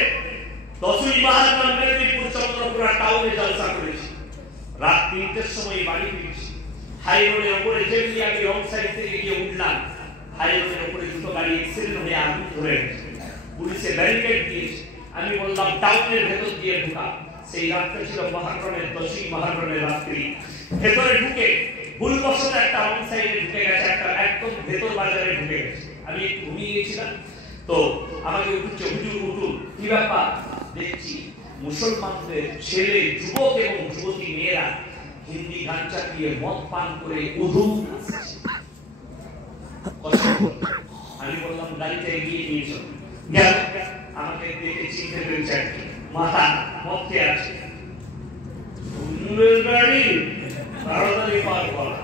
10ই মুহররম মেদিনীপুর চন্দ্রপুরা টাউনে জলসা করেছি। রাত 3টের সময় বাড়ি ফিরছি। হাই রোডের উপরে যেমনি আমি রং সাইড থেকে গিয়ে উঠলাম, হাই রোডের উপরে দুটো গাড়ি অ্যাক্সিডেন্ট হয়ে আগুন ধরে গেছে। পুলিশে ব্যারিকেড দিয়েছে। আমি বললাম টাউনের ভেতর দিয়ে ঢোকা। সেই রাতটা ছিল মুহররমের 10ই মুহররমের রাত্রি। ভেতরে ঢুকে ভুলবশত একটা রং সাইডে ঢুকে গেছে, একটা একদম ভেতর বাজারে ঢুকে গেছে। আমি ঘুমিয়ে গেছিলাম, তো আমাকে উঠছে, হুজুর উঠুন। কি ব্যাপার? দেখছি মুসলমানদের ছেলে, যুবক এবং যুবতী মেয়েরা হিন্দি গান চাপিয়ে মদ পান করে উধু। আমি বললাম গাড়িতে এগিয়ে নিয়ে চল। গেল, আমাকে দেখে চিনতে পেরেছে, মাথা মদতে আছে। গাড়ি তাড়াতাড়ি পার করা,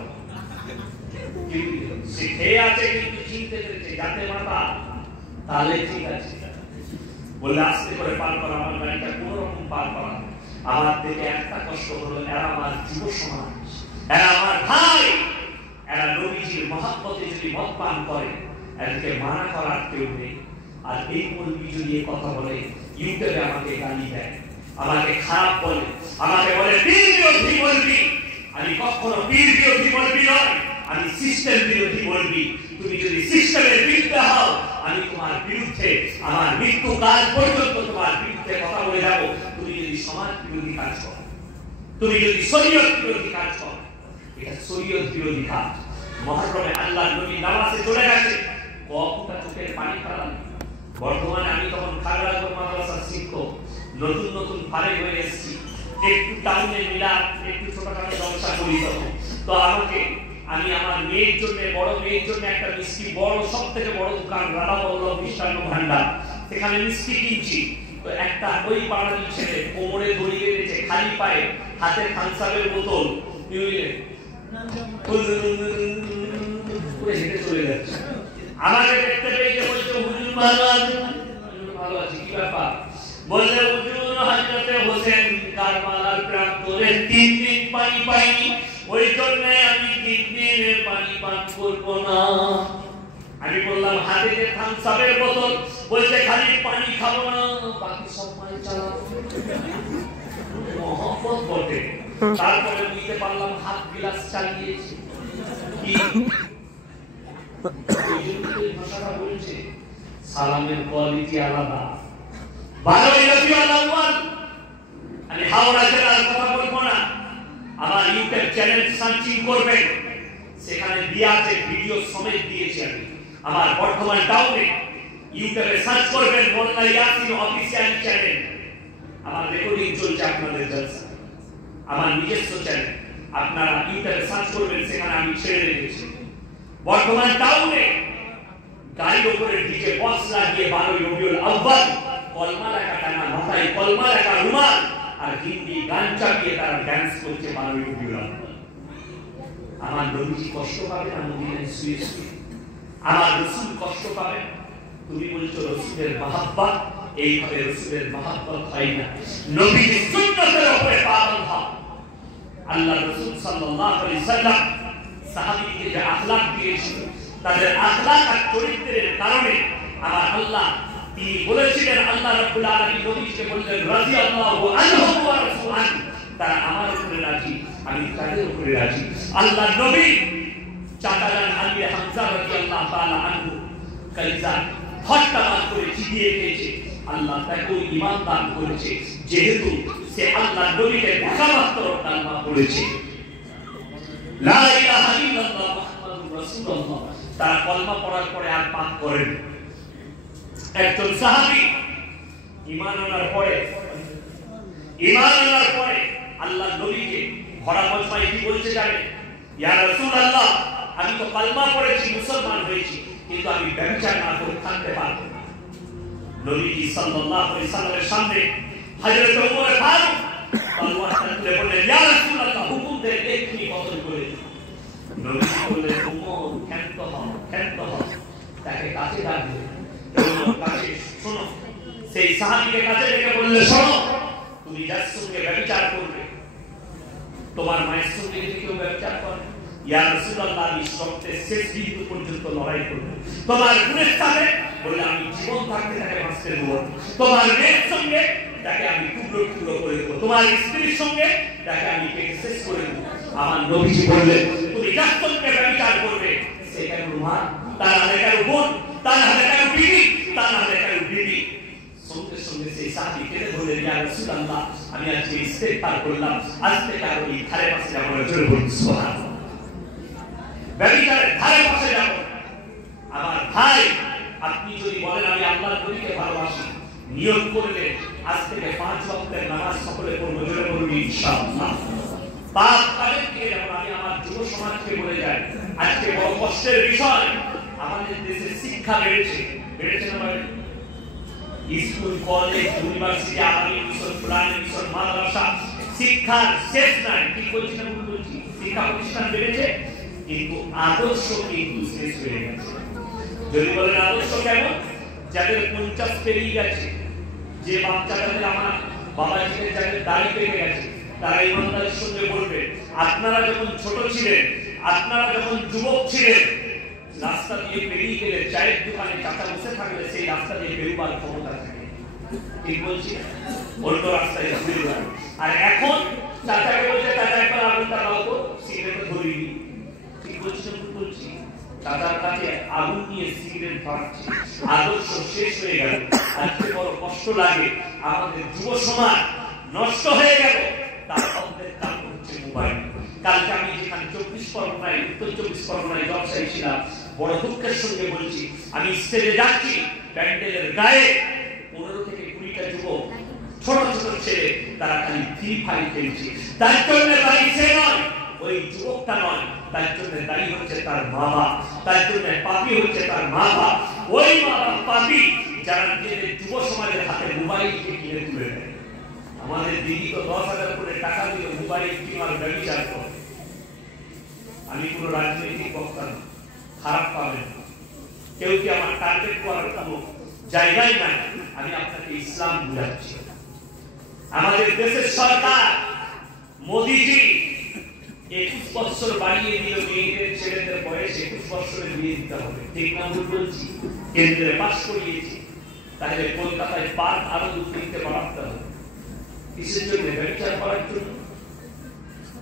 সে খেয়ে আছে কিন্তু চিনতে পেরেছে, যাতে মাথা, তাহলে ঠিক আছে। বললে আস্তে করে পার করা, আমার গাড়িটা কোন রকম পার করা। আমার দেখে একটা কষ্ট হলো, এরা আমার যুব সমাজ, এরা আমার ভাই, এরা নবীজির মহব্বতে যদি মদ পান করে, এদেরকে মানা করার কেউ নেই। আর এই মৌলবি যদি এই কথা বলে, ইউটিউবে আমাকে গালি দেয়, আমাকে খারাপ বলে, আমাকে বলে পীর বিরোধী মৌলবি। আমি কখনো পীর বিরোধী মৌলবি নয়, আমি সিস্টেম বিরোধী মৌলবি। তুমি যদি সিস্টেমের বিরুদ্ধে হও, আমি তোমার বিরুদ্ধে আমার মৃত্যু কাল পর্যন্ত তোমার বিরুদ্ধে কথা বলে যাব। তুমি যদি সমাজ বিরোধী কাজ করো, তুমি যদি শরীয়ত বিরোধী কাজ করো, এটা শরীয়ত বিরোধী কাজ। মুহররমে আল্লাহর নবী নামাজে চলে গেছে, কতটা চোখের পানি ফেলাম। বর্তমানে আমি তখন খাগড়াগড় মাদ্রাসার শিক্ষক, নতুন নতুন ফারেক হয়ে এসেছি, একটু টাউনে মিলাদ, একটু ছোটখাটো ব্যবসা করি তখন। তো আমি আমার মেয়ের জন্য, বড় মেয়ের জন্য একটা মিষ্টি, বড় সব থেকে বড় দোকান রাধা বল্লভ মিষ্টান্ন ভান্ডার, সেখানে মিষ্টি কিনছি। তো একটা ওই পাড়ার ছেলে কোমরে দড়ি বেঁধেছে, খালি পায়ে, হাতে থামসাপের বোতল নিয়ে হেঁটে চলে যাচ্ছে। আমাকে দেখতে পেয়ে বলছে, হুজুর ভালো আছেন? ভালো আছি। কি ব্যাপার? বললে হুজুর হযরতে হোসেন কারবালার প্রান্তরে 3 দিন পানি পাইনি, ওই জন্য আমি 3 দিনে পানি পান করব না। আমি বললাম হাতে যে থামসাপের বোতল, বলছে খালি পানি খাবো না, বাকি সব পানি চালাবো। মহব্বত বটে। তারপরে বুঝতে পারলাম হাত গ্লাস চালিয়েছে। কি ভাষাটা বলছে, সালামের কোয়ালিটি আলাদা। 12ই রবিউল আউয়াল, আমি হাওড়া জেলার কথা বলবো না, আমার ইউটিউব চ্যানেল সার্চিং করবেন, সেখানে দেয়া আছে, ভিডিও সমেত দিয়েছি আমি। আমার বর্তমান টাউনে ইউটিউবে সার্চ করবেন মোল্লা ইয়াসিন অফিশিয়াল চ্যানেল, আমার রেকর্ডিং চলছে আপনাদের জলসা, আমার নিজস্ব চ্যানেল, আপনারা ইউটিউবে সার্চ করবেন, সেখানে আমি ছেড়ে রেখেছি। বর্তমান টাউনে গাড়ির উপরে ডিজে বক্স লাগিয়ে 12ই রবিউল আউয়াল কলমা লেখা টানা মাথায়, কলমা লেখা রুমাল, আর হিন্দি গান চাপিয়ে তারা ডান্স করছে 12ই রবিউল আউয়াল। আমার নবীজি কষ্ট পাবে না মদিনায় শুয়ে শুয়ে? আমার রাসূল কষ্ট পাবে? তুমি বলছো রাসূলের মহব্বত, এইভাবে রাসূলের মহব্বত হয় না। নবীর সুন্নতের উপরে পালন হয়। আল্লাহ রাসূল সাল্লাল্লাহু আলাইহি সাল্লাম সাহাবীকে যে আখলাক দিয়েছিল, তাদের আখলাক আর চরিত্রের কারণে আমার আল্লাহ তিনি বলেছিলেন, আল্লাহ রাব্বুল আলামিন নবীকে বললেন রাদিয়াল্লাহু আনহু ওয়া রাসূলুহু, তারা আমার উপরে রাজি, আমি তাদের উপরে রাজি। আল্লাহ নবী চাচাজান আলী হামজা রাদিয়াল্লাহু তাআলা আনহু কালিজা হত্যা করে চিবিয়ে খেয়েছে, আল্লাহ তাকে ঈমান দান করেছে, যেহেতু সে আল্লাহ নবীকে দেখা মাত্র কালমা পড়েছে, লা ইলাহা ইল্লাল্লাহ মুহাম্মাদুর রাসূলুল্লাহ। তারা কলমা পড়ার পরে আর পাপ করেন। একজন সাহাবী ঈমান আনার পরে আল্লাহ নবীকে ভরা মজমায় কি বলতে জানেন? ইয়া রাসূলুল্লাহ, আমি তো কলমা পড়েছি, মুসলমান হয়েছি, কিন্তু আমি ব্যভিচার না করে থাকতে পারবো না। নবীজি সাল্লাল্লাহু আলাইহি সাল্লামের সামনে হযরত ওমর ফারুক তলোয়ারটা তুলে বললেন, ইয়া রাসূলুল্লাহ, হুকুম দেন এক্ষুনি কতল করে দিন। নবীজি বললেন, ওমর ক্ষান্ত হও, তাকে কাছে ডাকলেন। ওমর কাছে, শোনো, সেই সাহাবীকে কাছে ডেকে বললেন, শোনো, তুমি যার সঙ্গে ব্যভিচার করবে, তোমার মায়ের সঙ্গে যদি কেউ ব্যভিচার করে, ইয়া রাসূলুল্লাহ, আমি রক্তের শেষ বিন্দু পর্যন্ত লড়াই করব। তোমার গুণের সাথে বললে আমি জীবন থাকতে তাকে বাঁচতে দেব। তোমার মেয়ের সঙ্গে তাকে আমি টুকরো টুকরো করে দেব। তোমার স্ত্রীর সঙ্গে তাকে আমি কেটে শেষ করে দেব। আমার নবীজি বললেন, তুমি যার সঙ্গে ব্যভিচার করবে, সে কেন মা, তার হাতে কেন বোন, তার হাতে কেন বিবি, তার হাতে কেন বিবি। সঙ্গে সঙ্গে সেই সাহাবী কেটে বললেন, ইয়া রাসূলুল্লাহ, আমি আজকে ইস্তেগফার করলাম, আজ থেকে আর ওই ধারে পাশে যাব না। জোরে বলুন সুবহানাল্লাহ। ব্যভিচারের ধারে পাশে যাব। আমার ভাই, আপনি যদি বলেন আমি আল্লাহর নবীকে ভালোবাসি, নিয়ত করলে আজ থেকে 5 ওয়াক্তের নামাজ সকলে পড়ব। জোরে বলুন ইনশাআল্লাহ। পাপ কাজকে যেমন আমি আমার যুব সমাজকে বলে যাই, আজকে বড় কষ্টের বিষয়, আমাদের দেশে শিক্ষা বেড়েছে না ভাই? স্কুল, কলেজ, ইউনিভার্সিটি, আরবি মিশন, কোরআন মিশন, মাদ্রাসা, শিক্ষার শেষ নাই। কি বলছি না ভুল বলছি? শিক্ষা প্রতিষ্ঠান বেড়েছে, কিন্তু আদর্শ কিন্তু শেষ হয়ে গেছে। যদি বলেন আদর্শ কেমন? যাদের 50 পেরিয়ে গেছে, যে বাচ্চাদের আমার বাবাজিদের যাদের দাড়ি পেকে গেছে, তারা ইমানদারের সঙ্গে বলবে, আপনারা যখন ছোট ছিলেন, আপনারা যখন যুবক ছিলেন, রাস্তা দিয়ে পেরিয়ে গেলে চায়ের দোকানে চাচা বসে থাকলে সেই রাস্তা দিয়ে বেরোবার ক্ষমতা থাকে। ঠিক বলছি? অন্য রাস্তায় ঘুরে যান। আর এখন চাচাকে বলছে, চাচা একবার আগুনটা দাও তো, সিগারেট ধরিনি। ঠিক বলছি না বলছি? চাচার কাছে আগুন নিয়ে সিগারেট ধরাচ্ছে। আদর্শ শেষ হয়ে গেল। আজকে বড় কষ্ট লাগে, আমাদের যুব সমাজ নষ্ট হয়ে গেল। তার অর্ধেক কারণ হচ্ছে মোবাইল। কালকে আমি যেখানে 24 পরগনায়, উত্তর 24 পরগনায় জলসায় ছিলাম, বড় দুঃখের সঙ্গে বলছি, আমি স্টেজে যাচ্ছি, প্যান্ডেলের গায়ে 15 থেকে 20টা যুবক, ছোট ছোট ছেলে, তারা খালি ফ্রি ফায়ার খেলছে। তার জন্য দায়ী সে নয়, ওই যুবকটা নয়, তার জন্য দায়ী হচ্ছে তার মা বাপ, তার জন্য পাপী হচ্ছে তার মা বাপ। ওই মা বাপ পাপী যারা নিজেদের যুব সমাজের হাতে মোবাইলকে কিনে তুলে দেয়। আমাদের দিদি তো 10,000 করে টাকা দিয়ে মোবাইল কিনার ব্যবচার করে। আমি কোনো রাজনৈতিক বক্তা না, খারাপ পাবেন না, কেউ কি আমার টার্গেট করার কোনো জায়গায় নাই। আমি আপনাকে ইসলাম বুঝাচ্ছি। আমাদের দেশের সরকার মোদিজি 21 বছর বাড়িয়ে দিল, মেয়েদের ছেলেদের বয়স 21 বছরে বিয়ে দিতে হবে। ঠিক না ভুল বলছি? কেন্দ্রে পাস করিয়েছি, তাহলে কলকাতায় পার্ক আরো 2-3টে বাড়াতে হবে। কিসের জন্য? ব্যবচার করার জন্য।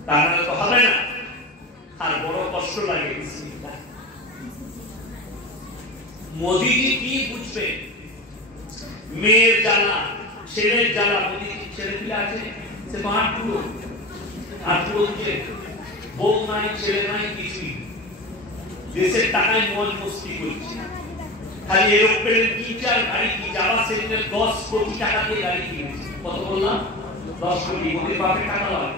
তাহলে তো হবে না। আর বড় কষ্ট লাগে। মোদিজি কি বুঝবে? মেয়ের জ্বালা, ছেলের জ্বালা। মোদিজি ছেলে পিলে আছে, সে আটপুরো যে বউ নাই, ছেলে নাই, কিছুই। দেশের টাকায় মজ মস্তি করছে। খালি এরোপ্লেন, গিটার, গাড়ি, কি যাওয়া সেদিনের 10 কোটি টাকা দিয়ে গাড়ি কিনেছে। কত বললাম? 10 কোটি। মোদির বাপের টাকা নয়,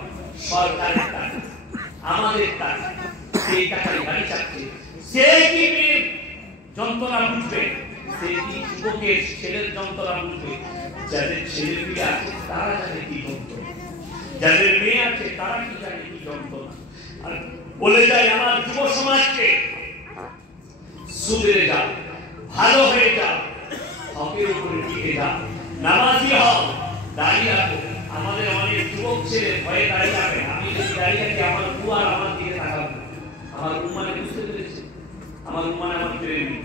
সরকারের টাকা, আমাদের টাকা। সেই টাকায় গাড়ি চাচ্ছে। সে কি যন্ত্রণা বুঝবে? সে কি যুবকের ছেলের যন্ত্রণা বুঝবে? যাদের ছেলে মেয়ে আছে তারা জানে কি যন্ত্রণা, যাদের মেয়ে আছে তারা কি জানে কি যন্ত্রণা। আর বলে যায় আমার যুব সমাজকে, সুধরে যাও, ভালো হয়ে যাও, হকের উপরে টিকে যাও, নামাজি হও, দাঁড়িয়ে রাখো। আমাদের অনেক যুবক ছেলে ভয়ে দাঁড়িয়ে রাখে। আমি যদি দাঁড়িয়ে রাখি, আমার বুয়ার আমার দিকে তাকাবে। আমার উম্মানে বুঝতে পেরেছে, আমার উম্মানে আমার প্রেমী,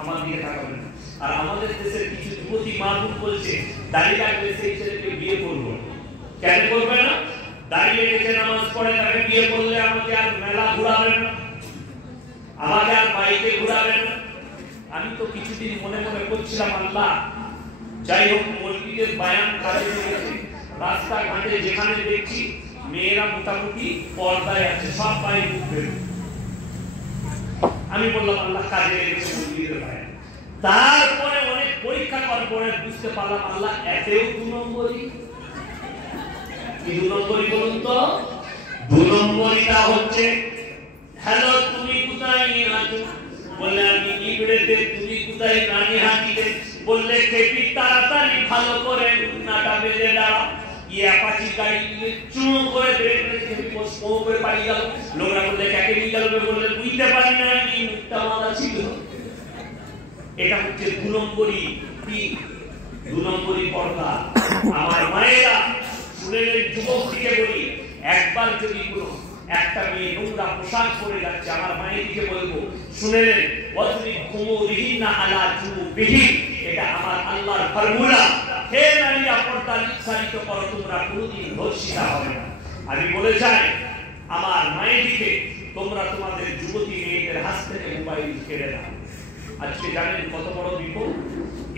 আমার দিকে তাকাবে না। আর আমাদের দেশের কিছু যুবতী মা বোন বলছে, দাঁড়িয়ে রাখলে সেই ছেলেকে বিয়ে করবো। কেন করবে না? দাঁড়িয়ে রেখে নামাজ পড়ে তাকে বিয়ে করলে আমাকে আর মেলা ঘুরাবে না, আমাকে আর বাইকে ঘুরাবে না। আমি তো কিছুদিন মনে মনে করছিলাম, আল্লাহ যাই হোক, মসজিদের বায়ান কাজে লেগেছে, রাস্তাঘাটে যেখানে দেখছি মেয়েরা মোটামুটি পর্দায় আছে, সব বাইরে উঠবে। আমি বললাম আল্লাহ কাজে লেগেছে দিতে পারে। তারপরে অনেক পরীক্ষা করার পরে বুঝতে পারলাম আল্লাহ এতেও 2 নম্বরই। কি 2 নম্বরই বলুন তো? 2 নম্বরইটা হচ্ছে হ্যালো তুমি কোথায় আছো? বললে আমি ইবড়েতে। তুমি কোথায়? রানীহাটিতে। বললে খেপি তাড়াতাড়ি ভালো করে নাটা বেজে দাও। অ্যাপাচি গাড়ি চুঁ করে বের করে খেপি পোস্ট করে পালিয়ে গেল। লোকরা বললে কাকে নিয়ে গেল? বললে বুঝতে পারি না, এই মুখটা মাথা ছিল। এটা হচ্ছে 2 নম্বরই। কি 2 নম্বরই পর্দা? আমার মায়েরা শুনেন, যুবক থেকে বলি, একবার যদি কোনো একটা মেয়ে নোংরা পোশাক পরে যাচ্ছে, আমার মায়েরকে বলবো শুনেলেন ওয়াজরি খুমুরিহিনা আলা জুবিহি, এটা আমার আল্লাহর ফরমুলা। হে নারীরা পর্দা নির্ধারিত করো, তোমরা কোনদিন ধর্ষিতা হবে না। আমি বলে যাই আমার মায়েরকে তোমরা তোমাদের যুবতী মেয়েদের হাত থেকে মোবাইল কেড়ে নাও। আজকে জানেন কত বড় বিপদ?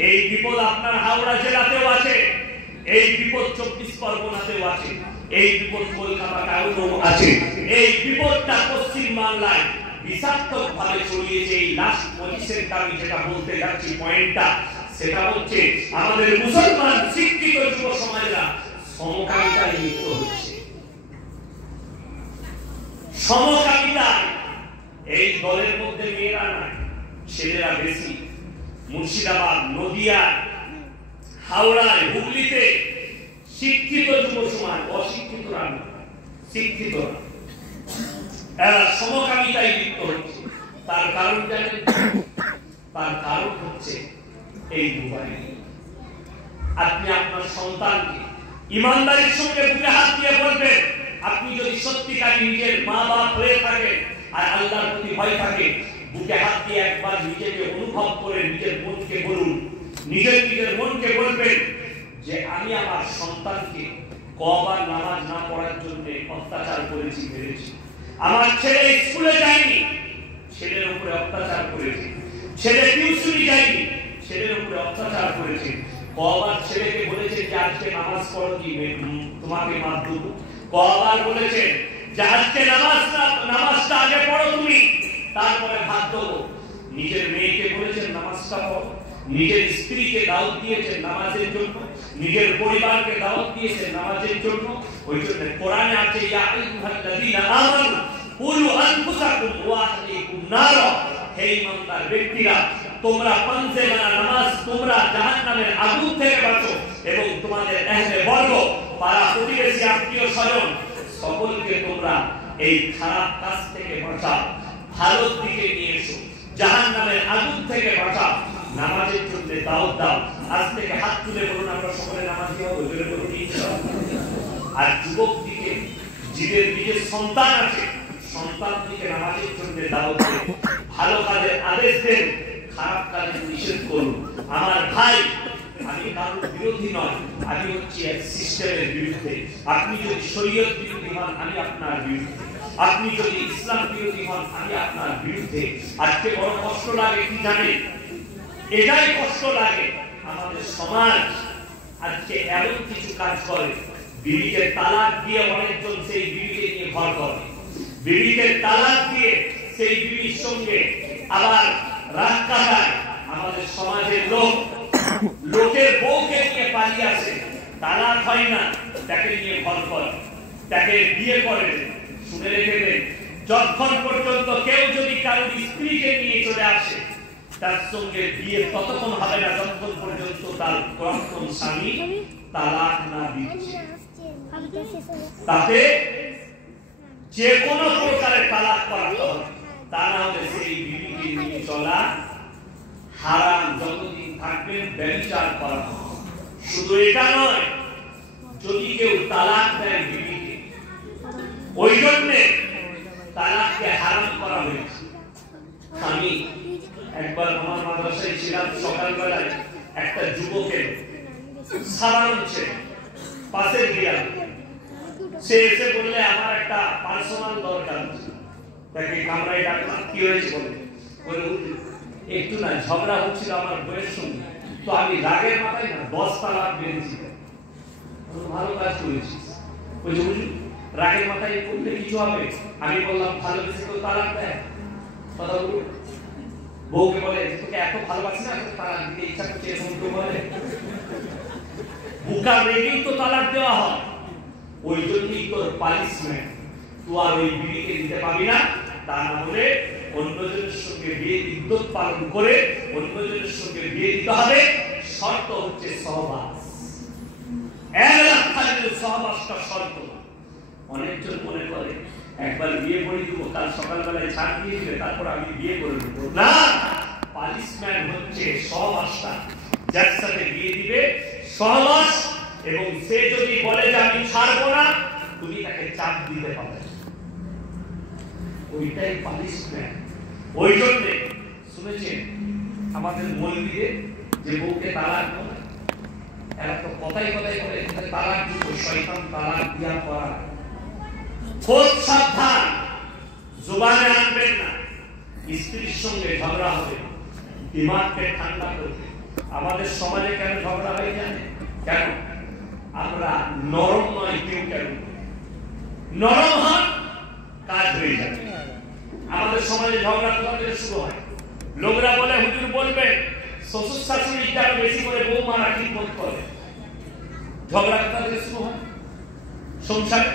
এই বিপদ আপনার হাওড়া জেলাতেও আছে, এই বিপদ 24 পরগনাতেও আছে, এই বিপদ কলকাতাতেও আছে। এই বিপদটা পশ্চিম বাংলায় বিষাক্তভাবে ছড়িয়েছে। এই লাস্ট পজিশনটা আমি যেটা বলতে যাচ্ছি, পয়েন্টটা সেটা হচ্ছে আমাদের মুসলমান শিক্ষিত যুব সমাজরা সমকামিতায় লিপ্ত হচ্ছে। সমকামিতা এই দলের মধ্যে মেয়েরা নাই, ছেলেরা বেশি। মুর্শিদাবাদ, নদিয়া, হাওড়ায়, হুগলিতে শিক্ষিত যুব সমাজ, অশিক্ষিতরা না, শিক্ষিতরা এরা সমকামিতায় লিপ্ত হচ্ছে। তার কারণ জানেন? তার কারণ হচ্ছে এই মোবাইল। আপনি আপনার সন্তানকে ইমানদারির সঙ্গে বুকে হাত দিয়ে বলবেন, আপনি যদি সত্যিকারী নিজের মা বাপ হয়ে থাকেন আর আল্লাহর প্রতি ভয় থাকে, বুকে হাত দিয়ে একবার নিজেকে অনুভব করে নিজের মনকে বলুন, নিজের মনকে বলবেন যে আমি আমার সন্তানকে কবার নামাজ না পড়ার জন্য অত্যাচার করেছি, মেরেছি। আমার ছেলে স্কুলে যায়নি, ছেলের উপরে অত্যাচার করেছি। ছেলে টিউশনি যায়নি, ছেলের উপরে অত্যাচার করেছি। কবার ছেলেকে বলেছে যে আজকে নামাজ পড়ো, কি তোমাকে মার দেব? কবার বলেছে যে আজকে নামাজটা আগে পড়ো তুমি, তারপরে ভাত দেবো? নিজের মেয়েকে বলেছেন নামাজটা পড়ো, নিজের স্ত্রীকে দাওয়াত দিয়েছেন নামাজের জন্য, নিজের পরিবারকে দাওয়াত দিয়েছেন নামাজের জন্য। ওই জন্য কোরআনে আছে ইয়া আইয়ুহাল্লাযীনা আমানু কুলু আনফুসাকুম ওয়া আহলিকুম নার, হে ঈমানদার ব্যক্তিরা তোমরা পাঁচওয়াক্ত নামাজ, তোমরা জাহান্নামের আগুন থেকে বাঁচো এবং তোমাদের আহলে বর্গ, পাড়া প্রতিবেশী, আত্মীয় স্বজন সকলকে তোমরা এই খারাপ কাজ থেকে বাঁচাও, ভালোর দিকে নিয়ে এসো, জাহান্নামের আগুন থেকে বাঁচাও। নামাজের জন্য দাওয়াত দাও। আজ থেকে হাত তুলে বলুন আমরা সকলে নামাজি হব, জোরে বলুন ইনশাআল্লাহ। আর যুবক দিকে নিজের সন্তান আছে, সন্তান দিকে নামাজের জন্য দাওয়াত দেন, ভালো কাজের আদেশ দেন, খারাপ কাজে নিষেধ করুন। আমার ভাই, আমি কারোর বিরোধী নয়, আমি হচ্ছি এক সিস্টেমের বিরুদ্ধে। আপনি যদি শরীয়ত বিরোধী হন, আমি আপনার বিরুদ্ধে। আপনি যদি ইসলাম বিরোধী হন, আমি আপনার বিরুদ্ধে। আজকে বড় কষ্ট লাগে কি জানেন? এটাই কষ্ট লাগে, আমাদের সমাজ আজকে এমন কিছু কাজ করে, বিবিকে তালাক দিয়ে অনেকজন সেই বিবিকে নিয়ে ঘর করে, বিবিকে তালাক দিয়ে সেই বিবির সঙ্গে আবার রাত কাটায়। আমাদের সমাজের লোকের বউকে নিয়ে পালিয়ে আসে, তালাক হয় না, তাকে নিয়ে ঘর করে, তাকে বিয়ে করে। শুনে রেখে দেন, যতক্ষণ পর্যন্ত কেউ যদি কারোর স্ত্রীকে নিয়ে চলে আসে, তার সঙ্গে বিয়ে ততক্ষণ হবে না যতক্ষণ পর্যন্ত তার প্রাক্তন স্বামী তালাক না দিচ্ছে। তাতে যে কোনো প্রকারের তালাক করা হবে, তা না হলে সেই বিবিকে নিয়ে চলা হারাম, যতদিন থাকবেন ব্যভিচার করা হবে। শুধু এটা নয়, যদি কেউ তালাক দেয় বিবিকে, ওই জন্য তালাককে হারাম করা হয়েছে। আমি একবার আমার মাদ্রাসায় ছিলাম, সকালবেলায় একটা যুবকের সাধারণ ছেলে পাশে গিয়ে সে এসে বললে আমার একটা পার্সোনাল দরকার, তাকে কামরায় ডাকলাম। কি হয়েছে বলে একটু না ঝগড়া হচ্ছিল আমার বইয়ের সঙ্গে, তো আমি রাগের মাথায় না 10 তালাক বেঁধেছি। ভালো কাজ করেছিস, বুঝলি রাগের মাথায় করলে কিছু হবে? আমি বললাম ভালোবেসে কেউ তালাক দেয়? কথা বলুন। বউকে বলে তোকে এত ভালোবাসি না, তালাক দিতে ইচ্ছা করছে, এরকম কেউ বলে? বুকা রেগেই তো তালাক দেওয়া হয়। ওই জন্যই তোর পানিশমেন্ট, তুই আর ওই বিবিকে দিতে পারবি না। তা না হলে অন্যজনের সঙ্গে বিয়ে ইদ্যত পালন করে অন্যজনের সঙ্গে বিয়ে দিতে হবে। শর্ত হচ্ছে সহবাস। সহবাসটা শর্ত। অনেকজন মনে করে একবার বিয়ে করে দিব, কাল সকালবেলায় ছাড় দিয়ে দিবে, তারপর আমি বিয়ে করে দেবো। না, পানিশমেন্ট হচ্ছে সহবাসটা। যার সাথে বিয়ে দিবে সহবাস, এবং সে যদি বলে যে আমি ছাড়বো না, তুমি তাকে চাপ দিতে পারবে, ওইটাই পানিশমেন্ট। ওই জন্য শুনেছেন আমাদের মৌলবীদের যে বউকে তালাক দেওয়া, এরা তো কথাই কথাই বলে তালাক দিব, শয়তান তালাক দিয়া পড়া। খুব সাবধান, জবানে আনবেন না। স্ত্রীর সঙ্গে ঝগড়া হবে, দিমাগকে ঠান্ডা করবে। আমাদের সমাজে কেন ঝগড়া হয় জানে? কেন? আমরা নরম নয়। কেউ কেন নরম হন, কাজ হয়ে যাবে। আমাদের সমাজে ঝগড়া কোথা থেকে শুরু হয়? লোকরা বলে, হুজুর বলবেন শ্বশুর শাশুড়ি যারা বেশি করে বউ মারা কি বোধ করে। ঝগড়া কোথা থেকে শুরু হয়? সংসারে।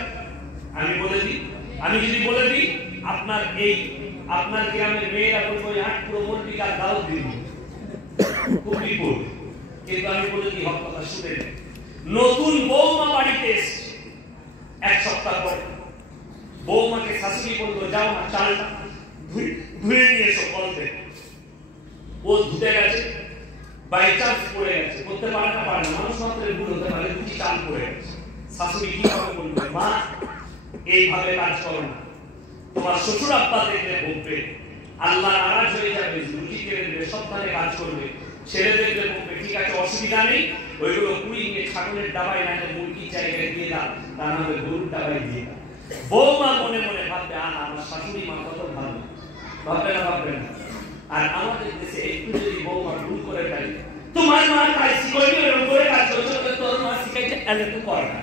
আমি বলে দিই, আমি যদি বলে দিই আপনার গ্রামের মেয়েরা বলবো পুরো মল্লিকার দাও দিন, খুব বিপদ। কিন্তু আমি বলে দিই হক কথা শুনে নেন। নতুন বৌমা বাড়িতে এসছে, এক সপ্তাহ পর বৌমাকে শাশুড়ি বললো যাও না চালটা ধুয়ে নিয়ে এসো কল থেকে। ও ধুতে গেছে, বাই চান্স পড়ে গেছে, করতে পারে না, পারে না, মানুষ মাত্র ভুল হতে পারে, দুটি চাল পড়ে গেছে। শাশুড়ি কিভাবে বলবে, মা এইভাবে কাজ করো না, তোমার শ্বশুর আব্বা দেখলে বকবে, আল্লাহ নারাজ হয়ে যাবে, রুটি কেড়ে দেবে, সপ্তাহে কাজ করবে। ছেলে দেখলে বকবে, ঠিক আছে অসুবিধা নেই, ওইগুলো কুড়ি নিয়ে ছাগলের ডাবায় না মুরগির জায়গায় দিয়ে দাও, তা না হলে গরুর ডাবায় দিয়ে দাও। বৌমা মনে মনে ভাববে, আমার শাশুড়ি মা কত ভালো, ভাববে না? ভাববে না? আর আমাদের দেশে একটু যদি বৌমা ভুল করে ফেলে, তোমার মা কাজ শিখাইবে, এরকম করে কাজ করছো, তোর মা শিখাইছে, এলে তুই কর না।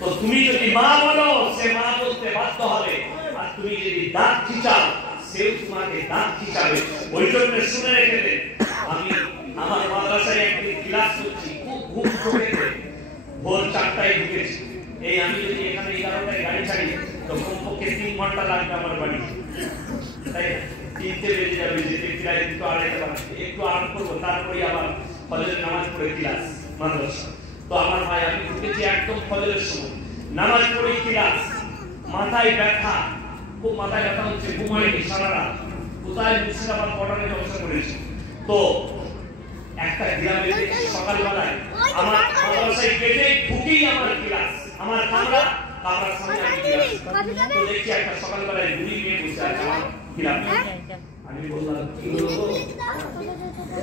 তো তুমি যদি মা বলো, সে মা বলতে বাধ্য হবে, আর তুমি যদি দাঁত খিচাও, সেও তোমাকে দাঁত খিচাবে। ওই জন্য শুনে রেখে দেন, আমি আমার মাদ্রাসায় একদিন ক্লাস করছি, খুব ঘুম চোখেতে, ভোর 4টায় ঢুকেছি। এই আমি যদি এখানে 11টায় গাড়ি ছাড়ি, তো কমপক্ষে 3 ঘন্টা লাগবে আমার বাড়ি, তাই 3টে বেজে যাবে, যেতে প্রায় 2-2:30 বাজবে। একটু আরাম করবো, তারপরে আবার ফজরের নামাজ পড়ে ক্লাস মাদ্রাসা। তো আমার ভাই আমি ঢুকেছি একদম ফজরের সময়, নামাজ পড়ে ক্লাস, মাথায় ব্যথা, খুব মাথায় ব্যথা হচ্ছে, ঘুমাইনি সারা রাত, কোথায় মুর্শিদাবাদ বর্ডারে ব্যবসা করেছি। তো একটা গ্রামে সকালবেলায় আমার মাদ্রাসায় গেটে ঢুকেই আমার ক্লাস, আমার কামরার সামনে আমি ক্লাস। তো দেখছি একটা সকালবেলায় বুড়ি মেয়ে বসে আছে আমার ক্লাসে। আমি বললাম কি হলো?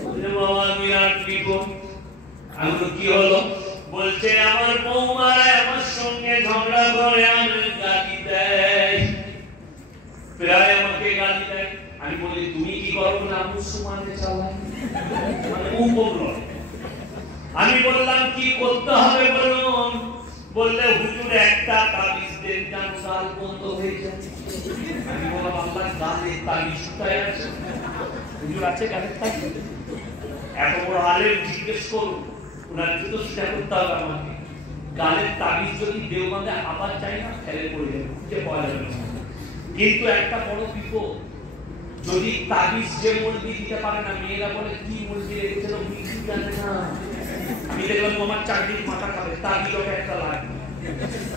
বলে বাবা বিরাট বিপদ। আমি তো কি হলো? বলছে আমার বৌমারা আমার সঙ্গে ঝগড়া করে, আমি গালি দেয়, প্রায় আমাকে গালি দেয়। আমি বলি তুমি কি করো না? মুসলমানদের চালায়, মানে উপগ্রহ। আমি বললাম কি করতে হবে বলুন? বললে হুজুর একটা তাবিজ দেন, যেন গাল বন্ধ হয়ে যায়। আমি বললাম আল্লাহ গালের তাবিজ কোথায় আছে? হুজুর আছে গালের তাবিজ? এত বড় আলেম জিজ্ঞেস করুন, ওনার জুতো সেটা করতে হবে আমাকে। গালের তাবিজ যদি দেওবন্দে আবার চাই না, ফেলে পড়ে যাবে, খুঁজে পাওয়া যাবে না। কিন্তু একটা বড় বিপদ, যদি তাবিজ যে মলবি দিতে পারে না, মেয়েরা বলে কি মলবি রেখেছিল কিছু জানে না। আমি দেখলাম আমার চাকরির মাথা খাবে, তাবিজ ওকে একটা লাগবে।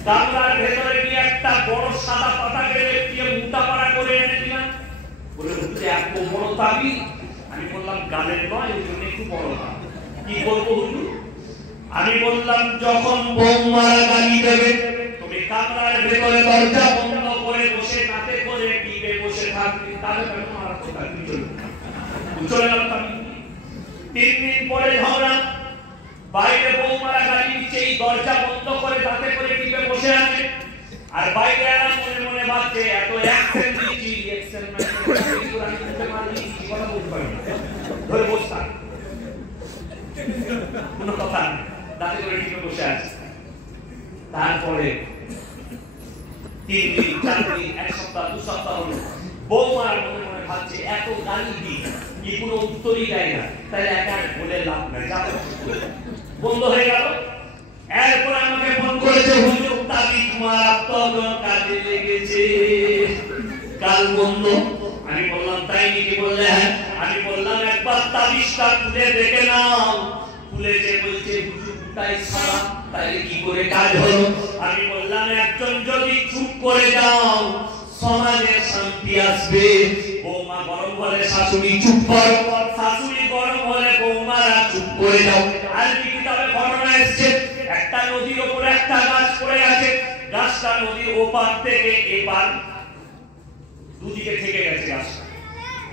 গামলার ভেতরে গিয়ে একটা বড় সাদা পাতা কেটে দিয়ে মুটা পাড়া করে এনে দিলাম। বলে হুজুর এত বড় তাবিজ? আমি বললাম গালের নয়, ওই জন্য একটু বড় না, কি করবো হুজুর? আমি বললাম যখন বৌমারা গালি দেবে, তুমি কামরার ভেতরে দরজা বন্ধ করে বসে কাতে করে টিপে বসে থাকবে, তাহলে তোমার কথা কি চলে গেল। 3 দিন পরে ঝগড়া, বাইরে বৌমারা গালি দিচ্ছে, এই দরজা বন্ধ করে তাতে করে টিপে বসে আছে, আর বাইরে আরাম মনে মনে ভাবছে এত অ্যাকশন দিচ্ছি, অ্যাকশন মানে কোরআন থেকে মারি কি কথা বলতে পারি ধরে বসতা কোনো কথা নেই, তাতে করে টিপে বসে আছে। তারপরে 3 দিন 4 দিন, এক সপ্তাহ 2 সপ্তাহ হলো বৌমার মনে মনে ভাবছে এত গালি দিই কি কোনো উত্তরই দেয় না, তাই একা বলে লাভ নাই, যাবে বন্ধ হয়ে গেল। এরপর আমাকে ফোন করেছে, হুজুর তাবিজ মারাত্মক কাজে লেগেছে, কাল বন্ধ। আমি বললাম তাই নাকি? বললে হ্যাঁ। আমি বললাম একবার তাবিজটা খুলে দেখে নাও। খুলে যে বলছে হুজুর তাই সারা, তাই কি করে কাজ হলো? আমি বললাম একজন যদি চুপ করে যাও সমাজে শান্তি আসবে। বৌমা গরম হলে শাশুড়ি চুপ করো, শাশুড়ি গরম হলে বৌমারা চুপ করে যাও। আর কিতাবে ঘটনা এসেছে, একটা নদীর উপরে একটা গাছ পড়ে আছে, গাছটা নদীর ওপার থেকে এপার দুদিকে থেকে গেছে গাছটা।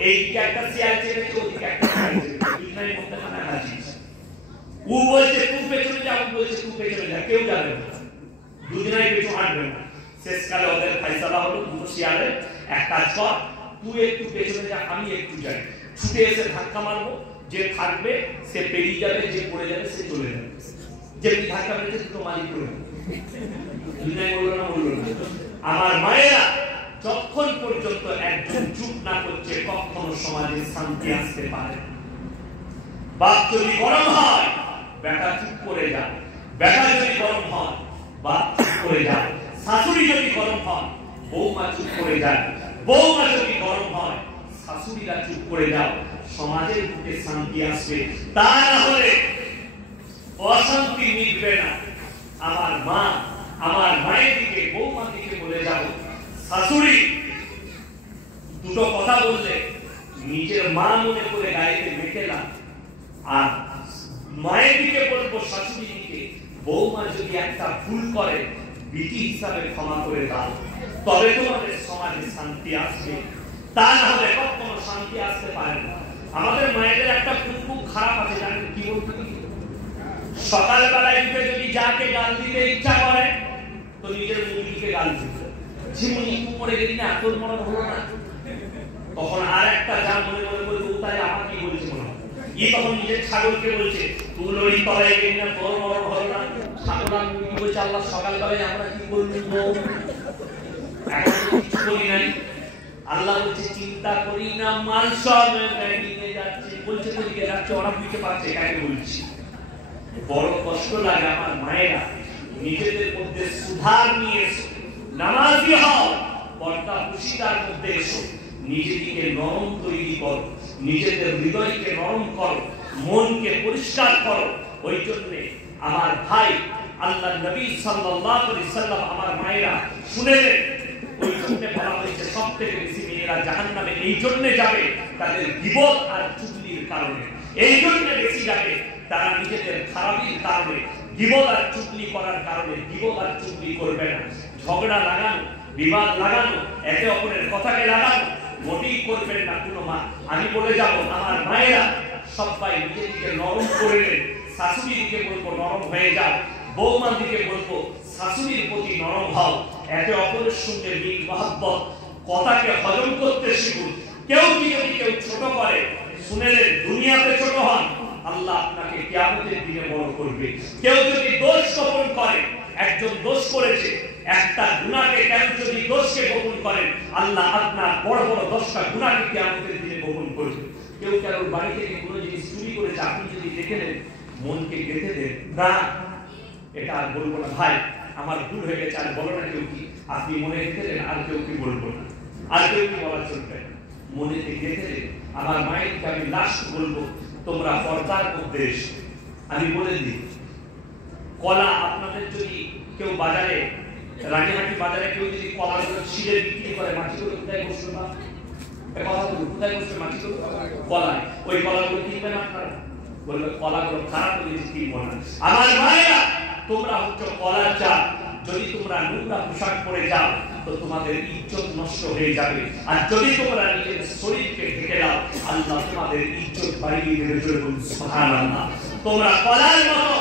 এইদিকে একটা শিয়াল চেপেছে, ওদিকে একটা শিয়াল চেপেছে, দুজনের মধ্যে মানে হাসি। ও বলছে তুই পেছনে যা, ও বলছে তুই পেছনে যা, কেউ যাবে না, দুজনেই পেছনে হাঁটবে না। শেষকালে ওদের ফয়সালা হলো, দুটো শিয়ালের এক কাজ কর, তুই একটু পেছনে যা, আমি একটু যাই, ছুটে এসে ধাক্কা মারবো, যে থাকবে সে পেরিয়ে যাবে, যে পড়ে যাবে সে চলে যাবে। যেমনি ধাক্কা মেরেছে দুটো মালিক করে দুজনেই বললো না, বললো না। আমার মায়েরা যতক্ষণ পর্যন্ত একজন চুপ না করছে কখনো সমাজে শান্তি আসতে পারে না। বাপ যদি গরম হয় বেটা চুপ করে যায়, বেটা যদি গরম হয় বাপ চুপ করে যায়, শাশুড়ি যদি গরম হয় বৌমা চুপ করে যায়, বৌমা যদি গরম হয় শাশুড়িরা চুপ করে যায়, সমাজের বুকে শান্তি আসবে। তা না হলে অশান্তি মিটবে না। আমার মা, আমার মায়ের দিকে বৌমা দিকে বলে যাব, শাশুড়ি দুটো কথা বললে নিজের মা মনে করে গায়ে মেখেলাম, আর মায়ের দিকে বলবো শাশুড়ি দিকে, বৌমা যদি একটা ভুল করে বিটি হিসাবে ক্ষমা করে দাও, তবে তোমাদের সমাজে শান্তি আসবে। তা না হলে কখনো শান্তি আসতে পারে না। আমাদের মায়েদের একটা খুব খারাপ আছে, জানেন কি বলতে? সকালবেলায় উঠে যদি যাকে গাল দিতে ইচ্ছা করে তো নিজের মুরগিকে গাল দিতে, ঝিমুনি মরে গেলি না, তোর মরণ হলো না, তখন আর একটা যা মনে মনে বলবে তাই আমার কি বলছে মনে হয়, ই তখন নিজের ছাগলকে বলছে তুই লড়ি তলায় গেলি না, তোর মরণ হলো না। ছাগল আর মুরগি বলছে আল্লাহ সকালবেলায় আমরা কি বলবো, এখন কিছু বলি নাই। আল্লাহ বলছে চিন্তা করি না, মাল সব নিয়ে যাচ্ছে, বলছে ওদিকে যাচ্ছে, ওরা বুঝতে পারছে কাকে বলছি। বড় কষ্ট লাগে আমার মায়েরা, নিজেদের মধ্যে সুধার নিয়ে এসো, নামাজি হও, পর্দা পুশিদার মধ্যে এসো, নিজেকে নরম তৈরি করো, নিজেদের হৃদয়কে নরম করো, মনকে পরিষ্কার করো। ওই জন্য আমার ভাই আল্লাহ নবী সাল্লাল্লাহু আলাইহি সাল্লাম আমার মায়েরা শুনেলেন, ওই জন্য বলা হয়েছে সবথেকে বেশি মেয়েরা জাহান্নামে এই জন্য যাবে তাদের গীবত আর চুগলির কারণে, এই জন্য বেশি যাবে তারা নিজেদের খারাপির কারণে, গীবত আর চুগলি করার কারণে। গীবত আর চুগলি করবে না, ঝগড়া লাগানো, বিবাদ লাগানো, একে অপরের কথাকে লাগানো মোটেই করবেন না কোনো মা। আমি বলে যাব আমার মায়েরা সবাই নিজেকে নরম করে নেন। শাশুড়ির দিকে বলবো নরম হয়ে যাও, বৌমার দিকে বলবো শাশুড়ির প্রতি নরম হও, একে অপরের সঙ্গে মিল মহব্বত, কথাকে হজম করতে শিখুন। কেউ কি যদি কেউ ছোট করে শুনেলেন, দুনিয়াতে ছোট হন, আল্লাহ আপনাকে কিয়ামতের দিনে বড় করবে। কেউ যদি দোষ গোপন করে, একজন দোষ করেছে, একটা গুনাহকে কেউ যদি দোষকে গোপন করেন, আল্লাহ আপনার বড় বড় 10টা গুনাহকে কিয়ামতের দিনে গোপন করবে। কেউ কারোর বাড়ি থেকে কোনো জিনিস চুরি করেছে, আপনি যদি দেখে নেন, মনকে গেঁথে দেন, না এটা আর বলবো না ভাই, আমার ভুল হয়ে গেছে, আর বলো না কেউ কি, আপনি মনে গেঁথে দেন, আর কেউ কি বলবো না, আর কেউ কি বলা চলবে না, মনেতে গেঁথে দেন। আমার মায়েরকে আমি লাস্ট বলবো, তোমরা পর্দার মধ্যে এসো। আমি বলে দিই, কলা আপনাদের যদি কেউ বাজারে, রানীহাটি বাজারে কেউ যদি কলাগুলো ছিঁড়ে বিক্রি করে, মাছিগুলো কোথায় বসবে না, কোথায় বসবে মাছিগুলো? কলায়। ওই কলাগুলো কিনবেন আপনারা? বলবে কলাগুলো খারাপ হয়ে গেছে, কিনবো না। আমার মায়েরা, তোমরা হচ্ছে কলার চাল, যদি তোমরা নোংরা পোশাক পরে যাও তো তোমাদের ইজ্জত নষ্ট হয়ে যাবে, আর যদি তোমরা নিজের শরীরকে ঢেকে দাও আল্লাহ তোমাদের ইজ্জত বাড়িয়ে দেবে। সুবহানাল্লাহ। তোমরা কলার মতো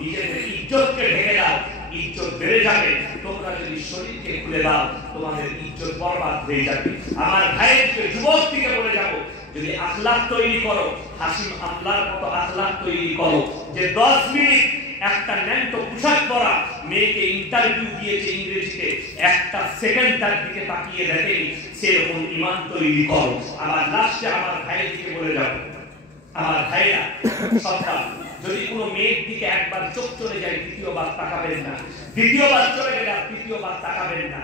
নিজেদের ইজ্জতকে ঢেকে দাও, ইজ্জত বেড়ে যাবে। তোমরা যদি শরীরকে খুলে দাও তোমাদের ইজ্জত বরবাদ হয়ে যাবে। আমার ভাইকে, যুবক থেকে বলে যাব, যদি আখলাক তৈরি করো, হাসিম আমলার মতো আখলাক তৈরি করো, যে 10 মিনিট একটা ন্যাংটো পোশাক পরা মেয়েকে ইন্টারভিউ দিয়েছে ইংরেজিতে, একটা সেকেন্ড তার দিকে তাকিয়ে দেখেনি, সেরকম ঈমান তৈরি করো। আবার লাস্টে আমার ভাইয়ের দিকে বলে যাবো, আমার ভাইরা সন্তান, যদি কোনো মেয়ের দিকে একবার চোখ চলে যায় দ্বিতীয়বার তাকাবেন না, দ্বিতীয়বার চলে গেলে তৃতীয়বার তাকাবেন না,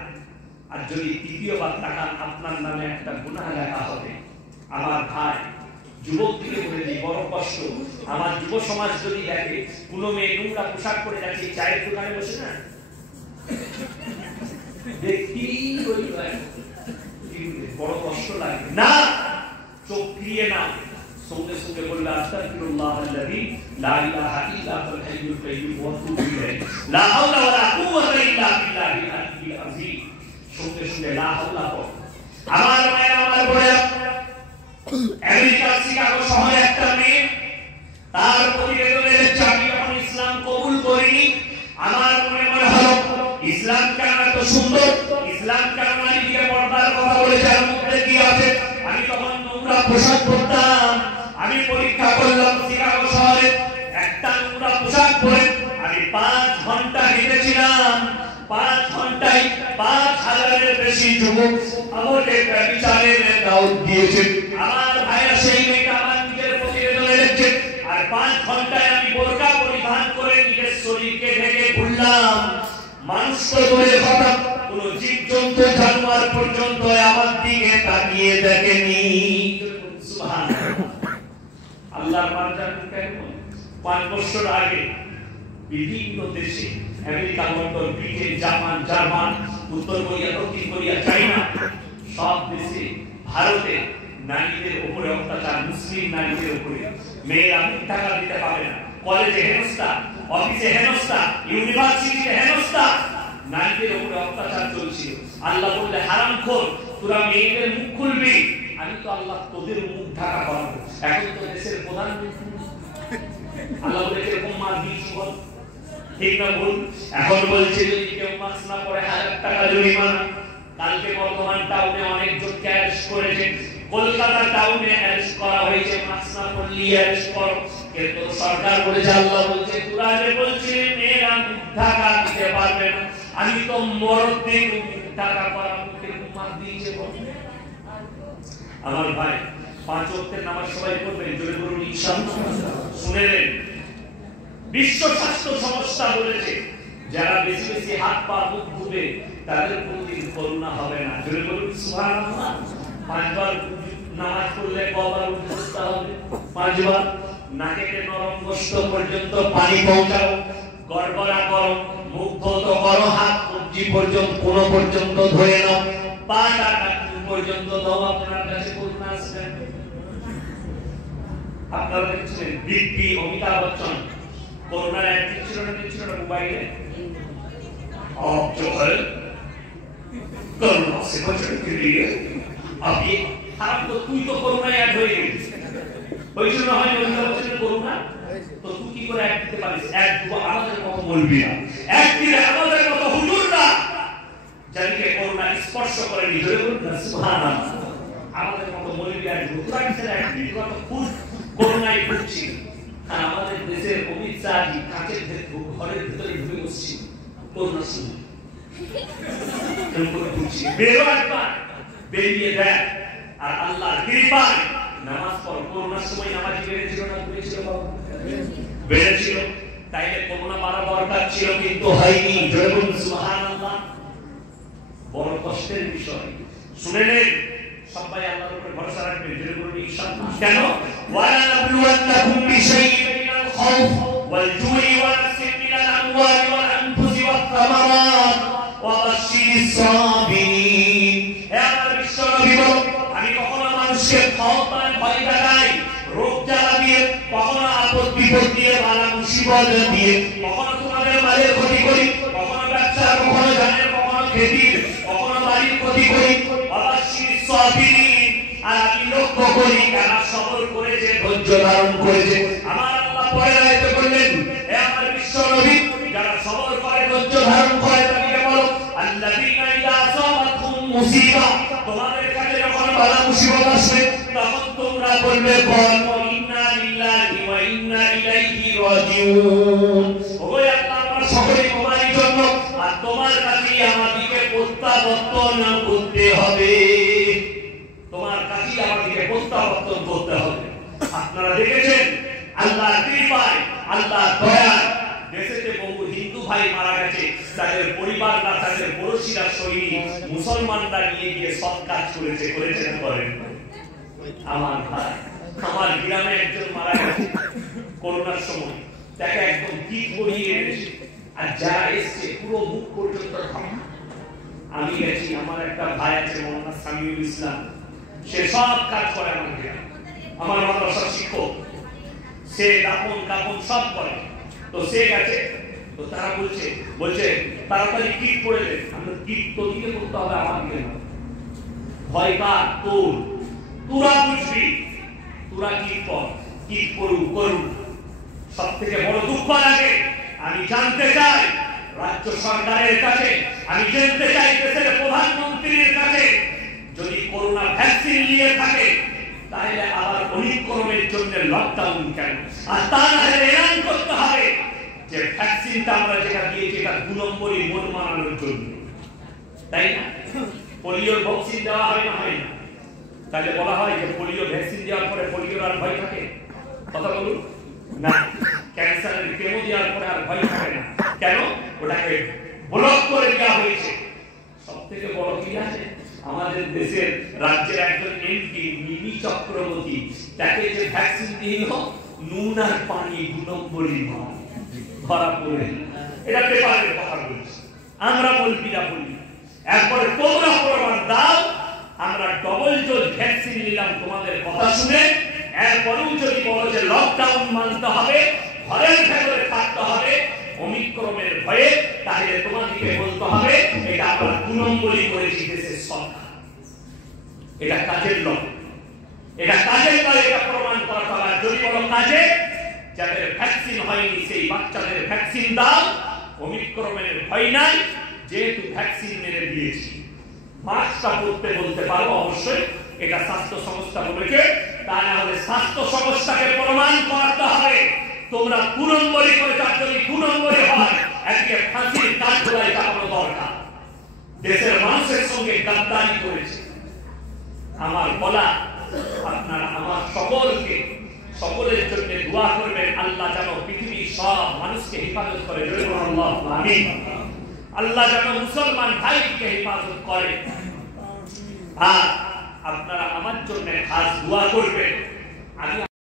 আর যদি তৃতীয়বার তাকান আপনার নামে একটা গুনাহ লেখা হবে। আমার ভাই যুবক দিকে বলে দিই, বড় কষ্ট। আমার যুব সমাজ যদি দেখে কোনো মেয়ে নোংরা পোশাক পরে যাচ্ছে চায়ের দোকানে বসে না, দেখি বড় কষ্ট লাগে না, চোখ ফিরিয়ে না, সঙ্গে সঙ্গে বললে আস্তাগফিরুল্লাহ আল্লাযী লা ইলাহা ইল্লা হুয়াল হাইয়ুল কাইয়্যুম ওয়া তুবু ইলাইহি লা হাওলা ওয়ালা কুওয়াতা ইল্লা বিল্লাহিল আলিয়্যিল আযীম। সঙ্গে সঙ্গে লা হাওলা পড়ো। আমার মায়ের আমার বলে আমেরিকার শিকাগো শহরে একটা মেয়ে, তার প্রতিবেদনে লেখছে আমি যখন ইসলাম কবুল করিনি আমার মনে মনে হলো ইসলাম কেন এত সুন্দর, ইসলাম কেন নারীকে পর্দার কথা বলেছে, এর মধ্যে কি আছে। আমি তখন নোংরা পোশাক পরতাম, আমি পরীক্ষা করলাম শিকাগো শহরে একটা নোংরা পোশাক পরে আমি 5 ঘন্টা হেঁটেছিলাম, 5 ঘন্টায় 5000-এর বেশি যুবক আমাকে বিচারের দাওয়াত দিয়েছে। আমার ভাইরা সেই মেয়েটা আমার নিজের প্রতিবেদনে লিখছে, আর 5 ঘন্টায় আমি বোরকা পরিধান করে নিজের শরীরকে ঢেকে ঘুরলাম। মানুষ তো দূরের কথা, কোন জীবজন্তু জানোয়ার পর্যন্ত আমার দিকে তাকিয়ে দেখেনি। সুবহানাল্লাহ। আল্লাহর মার্জান কেন 5 বছর আগে বিভিন্ন দেশে আমেরিকা, লন্ডন, ব্রিটেন, জার্মান, উত্তর কোরিয়া, দক্ষিণ কোরিয়া, চায়না, সব দেশে ভারতে নারীদের উপরে অত্যাচার, মুসলিম নারীদের উপরে। মেয়েরা মুখ ঢাকা দিতে পারে না, কলেজে হেনস্থা, অফিসে হেনস্থা, ইউনিভার্সিটিতে হেনস্থা, নারীদের উপরে অত্যাচার চলছিল। আল্লাহ বললে হারামখোর, তোরা মেয়েদের মুখ খুলবি, আমি তো আল্লাহ তোদের মুখ ঢাকা করাবো। এখন তো দেশের প্রধানমন্ত্রী আল্লাহ বলে এরকম মার দিস, ঠিক না ভুল? এখন বলছে যদি কেউ মাস্ক না পরে 1000 টাকা জরিমানা। কালকে বর্তমান টাউনে অনেকজনকে অ্যারেস্ট করেছে, কলকাতা টাউনে অ্যারেস্ট করা হয়েছে, মাস্ক না পরলে অ্যারেস্ট করো। কিন্তু সরকার বলেছে, আল্লাহ বলছে তোরা যে বলছিস মেয়েরা মুখ ঢাকা দিতে পারবে না, আমি তো মরদদের মুখ ঢাকা করা মুখে মার দিয়েছে। আমার ভাই 5 ওয়াক্তের নামাজ সবাই পড়বেন, জোরে বলুন ইনশাআল্লাহ। শুনেলেন বিশ্ব স্বাস্থ্য সংস্থা বলেছে যারা বেশি বেশি হাত পা মুখ ধুবে তাদের কোনদিন করোনা হবে না। জোরে বলুন সুবহানাল্লাহ। 5 বার নামাজ পড়লে কবার উঠতে হবে? 5 বার। নাকেতে নরম গোশত পর্যন্ত পানি পৌঁছাও, গড়গড়া করো, মুখ ধৌত করো, হাত কবজি পর্যন্ত কোন পর্যন্ত ধরে নাও, পাটা পর্যন্ত দাও। আপনার কাছে করোনা আসবে। আপনারা দেখছেন বিপি অমিতাভ বচ্চন कोरोना ছিল না মোবাইলে, आप जो है कोरोना से बचने के लिए अब ये आप तो তুই তো कोरोना ऐड হয়ে গেছিস, হয়েছিল না হয় कोरोना, তো তুই কি করে অ্যাড দিতে পারিস? অ্যাড দিব আমাদের মতো বলবি না, অ্যাড দিলে আমাদের মতো হুজুররা যাদেরকে कोरोना স্পর্শ করে নিজে বলুন না সুবহানাল্লাহ, আমাদের মতো বলবি অ্যাড দিব। তোরা কি অ্যাড দিবি? তো খুব कोरोनाয় ভুগছি। আর আমাদের দেশের অমিত শাহজি কাঁচের ঘরের ভিতরে ঢুকে বসছি করোনা শুনে, বেরো একবার, বেরিয়ে দেখ, আর আল্লাহর কৃপায় নামাজ পড়। করোনার সময় নামাজি বেড়েছিল না কমেছিল? বেড়েছিল। তাইলে করোনা মারা দরকার ছিল কিন্তু হয়নি। জয় বলুন সুবহানাল্লাহ। বড় কষ্টের বিষয়। শুনে নেন, সবাই আল্লাহর উপরে ভরসা রাখবেন। জয় বলুন ইনশাআল্লাহ। কেন? ওয়ালা নাবলুওয়ান্নাকুম বিশাইইন মিনাল খাউফ ওয়াল জুই ওয়া নাকসিন মিনাল আমওয়ালি ওয়াল আনফুসি ওয়াত থামারাত ওয়া বাশশিরিস সাবিরিন। হে আমার বিশ্ব নবী বলেন, আমি কখনো মানুষকে ভয় দেখাই, রোগ জ্বালা দিয়ে, কখনো আপদ বিপদ দিয়ে, বালা মুসিবত দিয়ে, কখনো তোমাদের মালের ক্ষতি করি, কখনো ব্যবসা, কখনো জানের, কখনো খেতির, কখনো বাড়ির ক্ষতি করি। আর আমি লক্ষ্য করি কারা সবর করেছে, ধৈর্য ধারণ করেছে। আমার আল্লাহ পরে আয়াতে বললেন, হে আমার বিশ্ব নবী, যারা সবর করে, ধৈর্য ধারণ করে, তাদেরকে বলো আল্লাযীনা ইযা আসাবাতহুম মুসিবা, তোমাদের কাছে যখন বালা মুসিবত আসে তখন তোমরা বলবে ইন্না লিল্লাহি ওয়া ইন্না ইলাইহি রাজিউন। ও তোমার কাছেই আমাদেরকে প্রত্যাবর্তন করতে হবে। আপনারা দেখেছেন আল্লাহর কৃপায়, আল্লাহর দয়ায় দেশেতে বহু হিন্দু ভাই মারা গেছে, তাদের পরিবাররা, তাদের পড়শিরা, সৈনিক মুসলমানরা নিয়ে গিয়ে সৎ কাজ করেছেন করেন। আমার ভাই, আমার গ্রামে একজন মারা গেছে করোনার সময়, তাকে একদম কিট পরিয়ে এনেছে, আর যারা এসছে পুরো মুখ পর্যন্ত ঢাকা। আমি গেছি, আমার একটা ভাই আছে মোহাম্মদ সামিউল ইসলাম, সে সব কাজ করে আমার গ্রামে, আমার মাদ্রাসার শিক্ষক, সে দাপন কাপন সব করে। তো সে গেছে, তো তারা বলছে তাড়াতাড়ি কিট পরে দেন। আমরা কিট তো দিতে করতে হবে আমাকে, ভয় কার তোর, তোরা বুঝবি, তোরা কিট পর, কিট করু। সব থেকে বড় দুঃখ লাগে, আমি জানতে চাই রাজ্য সরকারের কাছে, আমি জানতে চাই দেশের প্রধানমন্ত্রীর কাছে, যদি করোনা ভ্যাকসিন নিয়ে থাকে তাহলে আবার অনিক্রমের জন্য লকডাউন কেন? আর তা না হলে এলান করতে হবে যে ভ্যাকসিনটা আমরা যেটা দিয়েছি এটা 2 নম্বরই মন মানানোর জন্য, তাই না? পোলিওর ভ্যাকসিন দেওয়া হয় না, হয় না? তাহলে বলা হয় যে পোলিও ভ্যাকসিন দেওয়ার পরে পোলিওর আর ভয় থাকে? কথা বলুন না। ক্যান্সারের কেমো দেওয়ার পরে আর ভয় থাকে না, কেন? ওটাকে ব্লক করে দেওয়া হয়েছে। সব থেকে বড় কি আছে, আমাদের দেশের রাজ্যের একজন এমপি মিমি চক্রবর্তী, তাকে যে ভ্যাকসিন দিল, নুন আর পানি 2 নম্বরই ধরা পড়ে। এটা পেপারের কথা বলছি, আমরা বলবিরা বলি। এরপরে তোমরা প্রমাণ দাও, আমরা ডবল ডোজ ভ্যাকসিন নিলাম তোমাদের কথা শুনে, এরপরেও যদি বলো যে লকডাউন মানতে হবে, ঘরের ভেতরে থাকতে হবে অমিক্রমের ভয়ে, তাহলে তোমাদেরকে বলতে হবে এটা আমরা 2 নম্বরই করেছি দেশের সরকার। এটা কাজের লোক, এটা কাজের নয়, এটা প্রমাণ করা হবে। যদি বলো কাজে, যাদের ভ্যাকসিন হয়নি সেই বাচ্চাদের ভ্যাকসিন দাও, অমিক্রমের ভয় নাই, যেহেতু ভ্যাকসিন মেরে দিয়েছি। মাস্কটা পরতে বলতে পারো অবশ্যই, এটা স্বাস্থ্য সংস্থা বলেছে, তা না হলে স্বাস্থ্য সংস্থাকে প্রমাণ করাতে হবে তোমরা 2 নম্বরই করে। তার যদি 2 নম্বরই হয়, একদিকে ফাঁসির কাঠগোলায় চাপানো দরকার। দেশের মানুষের সঙ্গে গাদ্দারি করেছে। আমার বলা, আপনারা আমার সকলের জন্য দোয়া করবেন, আল্লাহ যেন পৃথিবীর সব মানুষকে হেফাজত করে। আমিন। আল্লাহ যেন মুসলমান ভাইকে হেফাজত করে। আর আপনারা আমার জন্য খাস দোয়া করবেন। আমি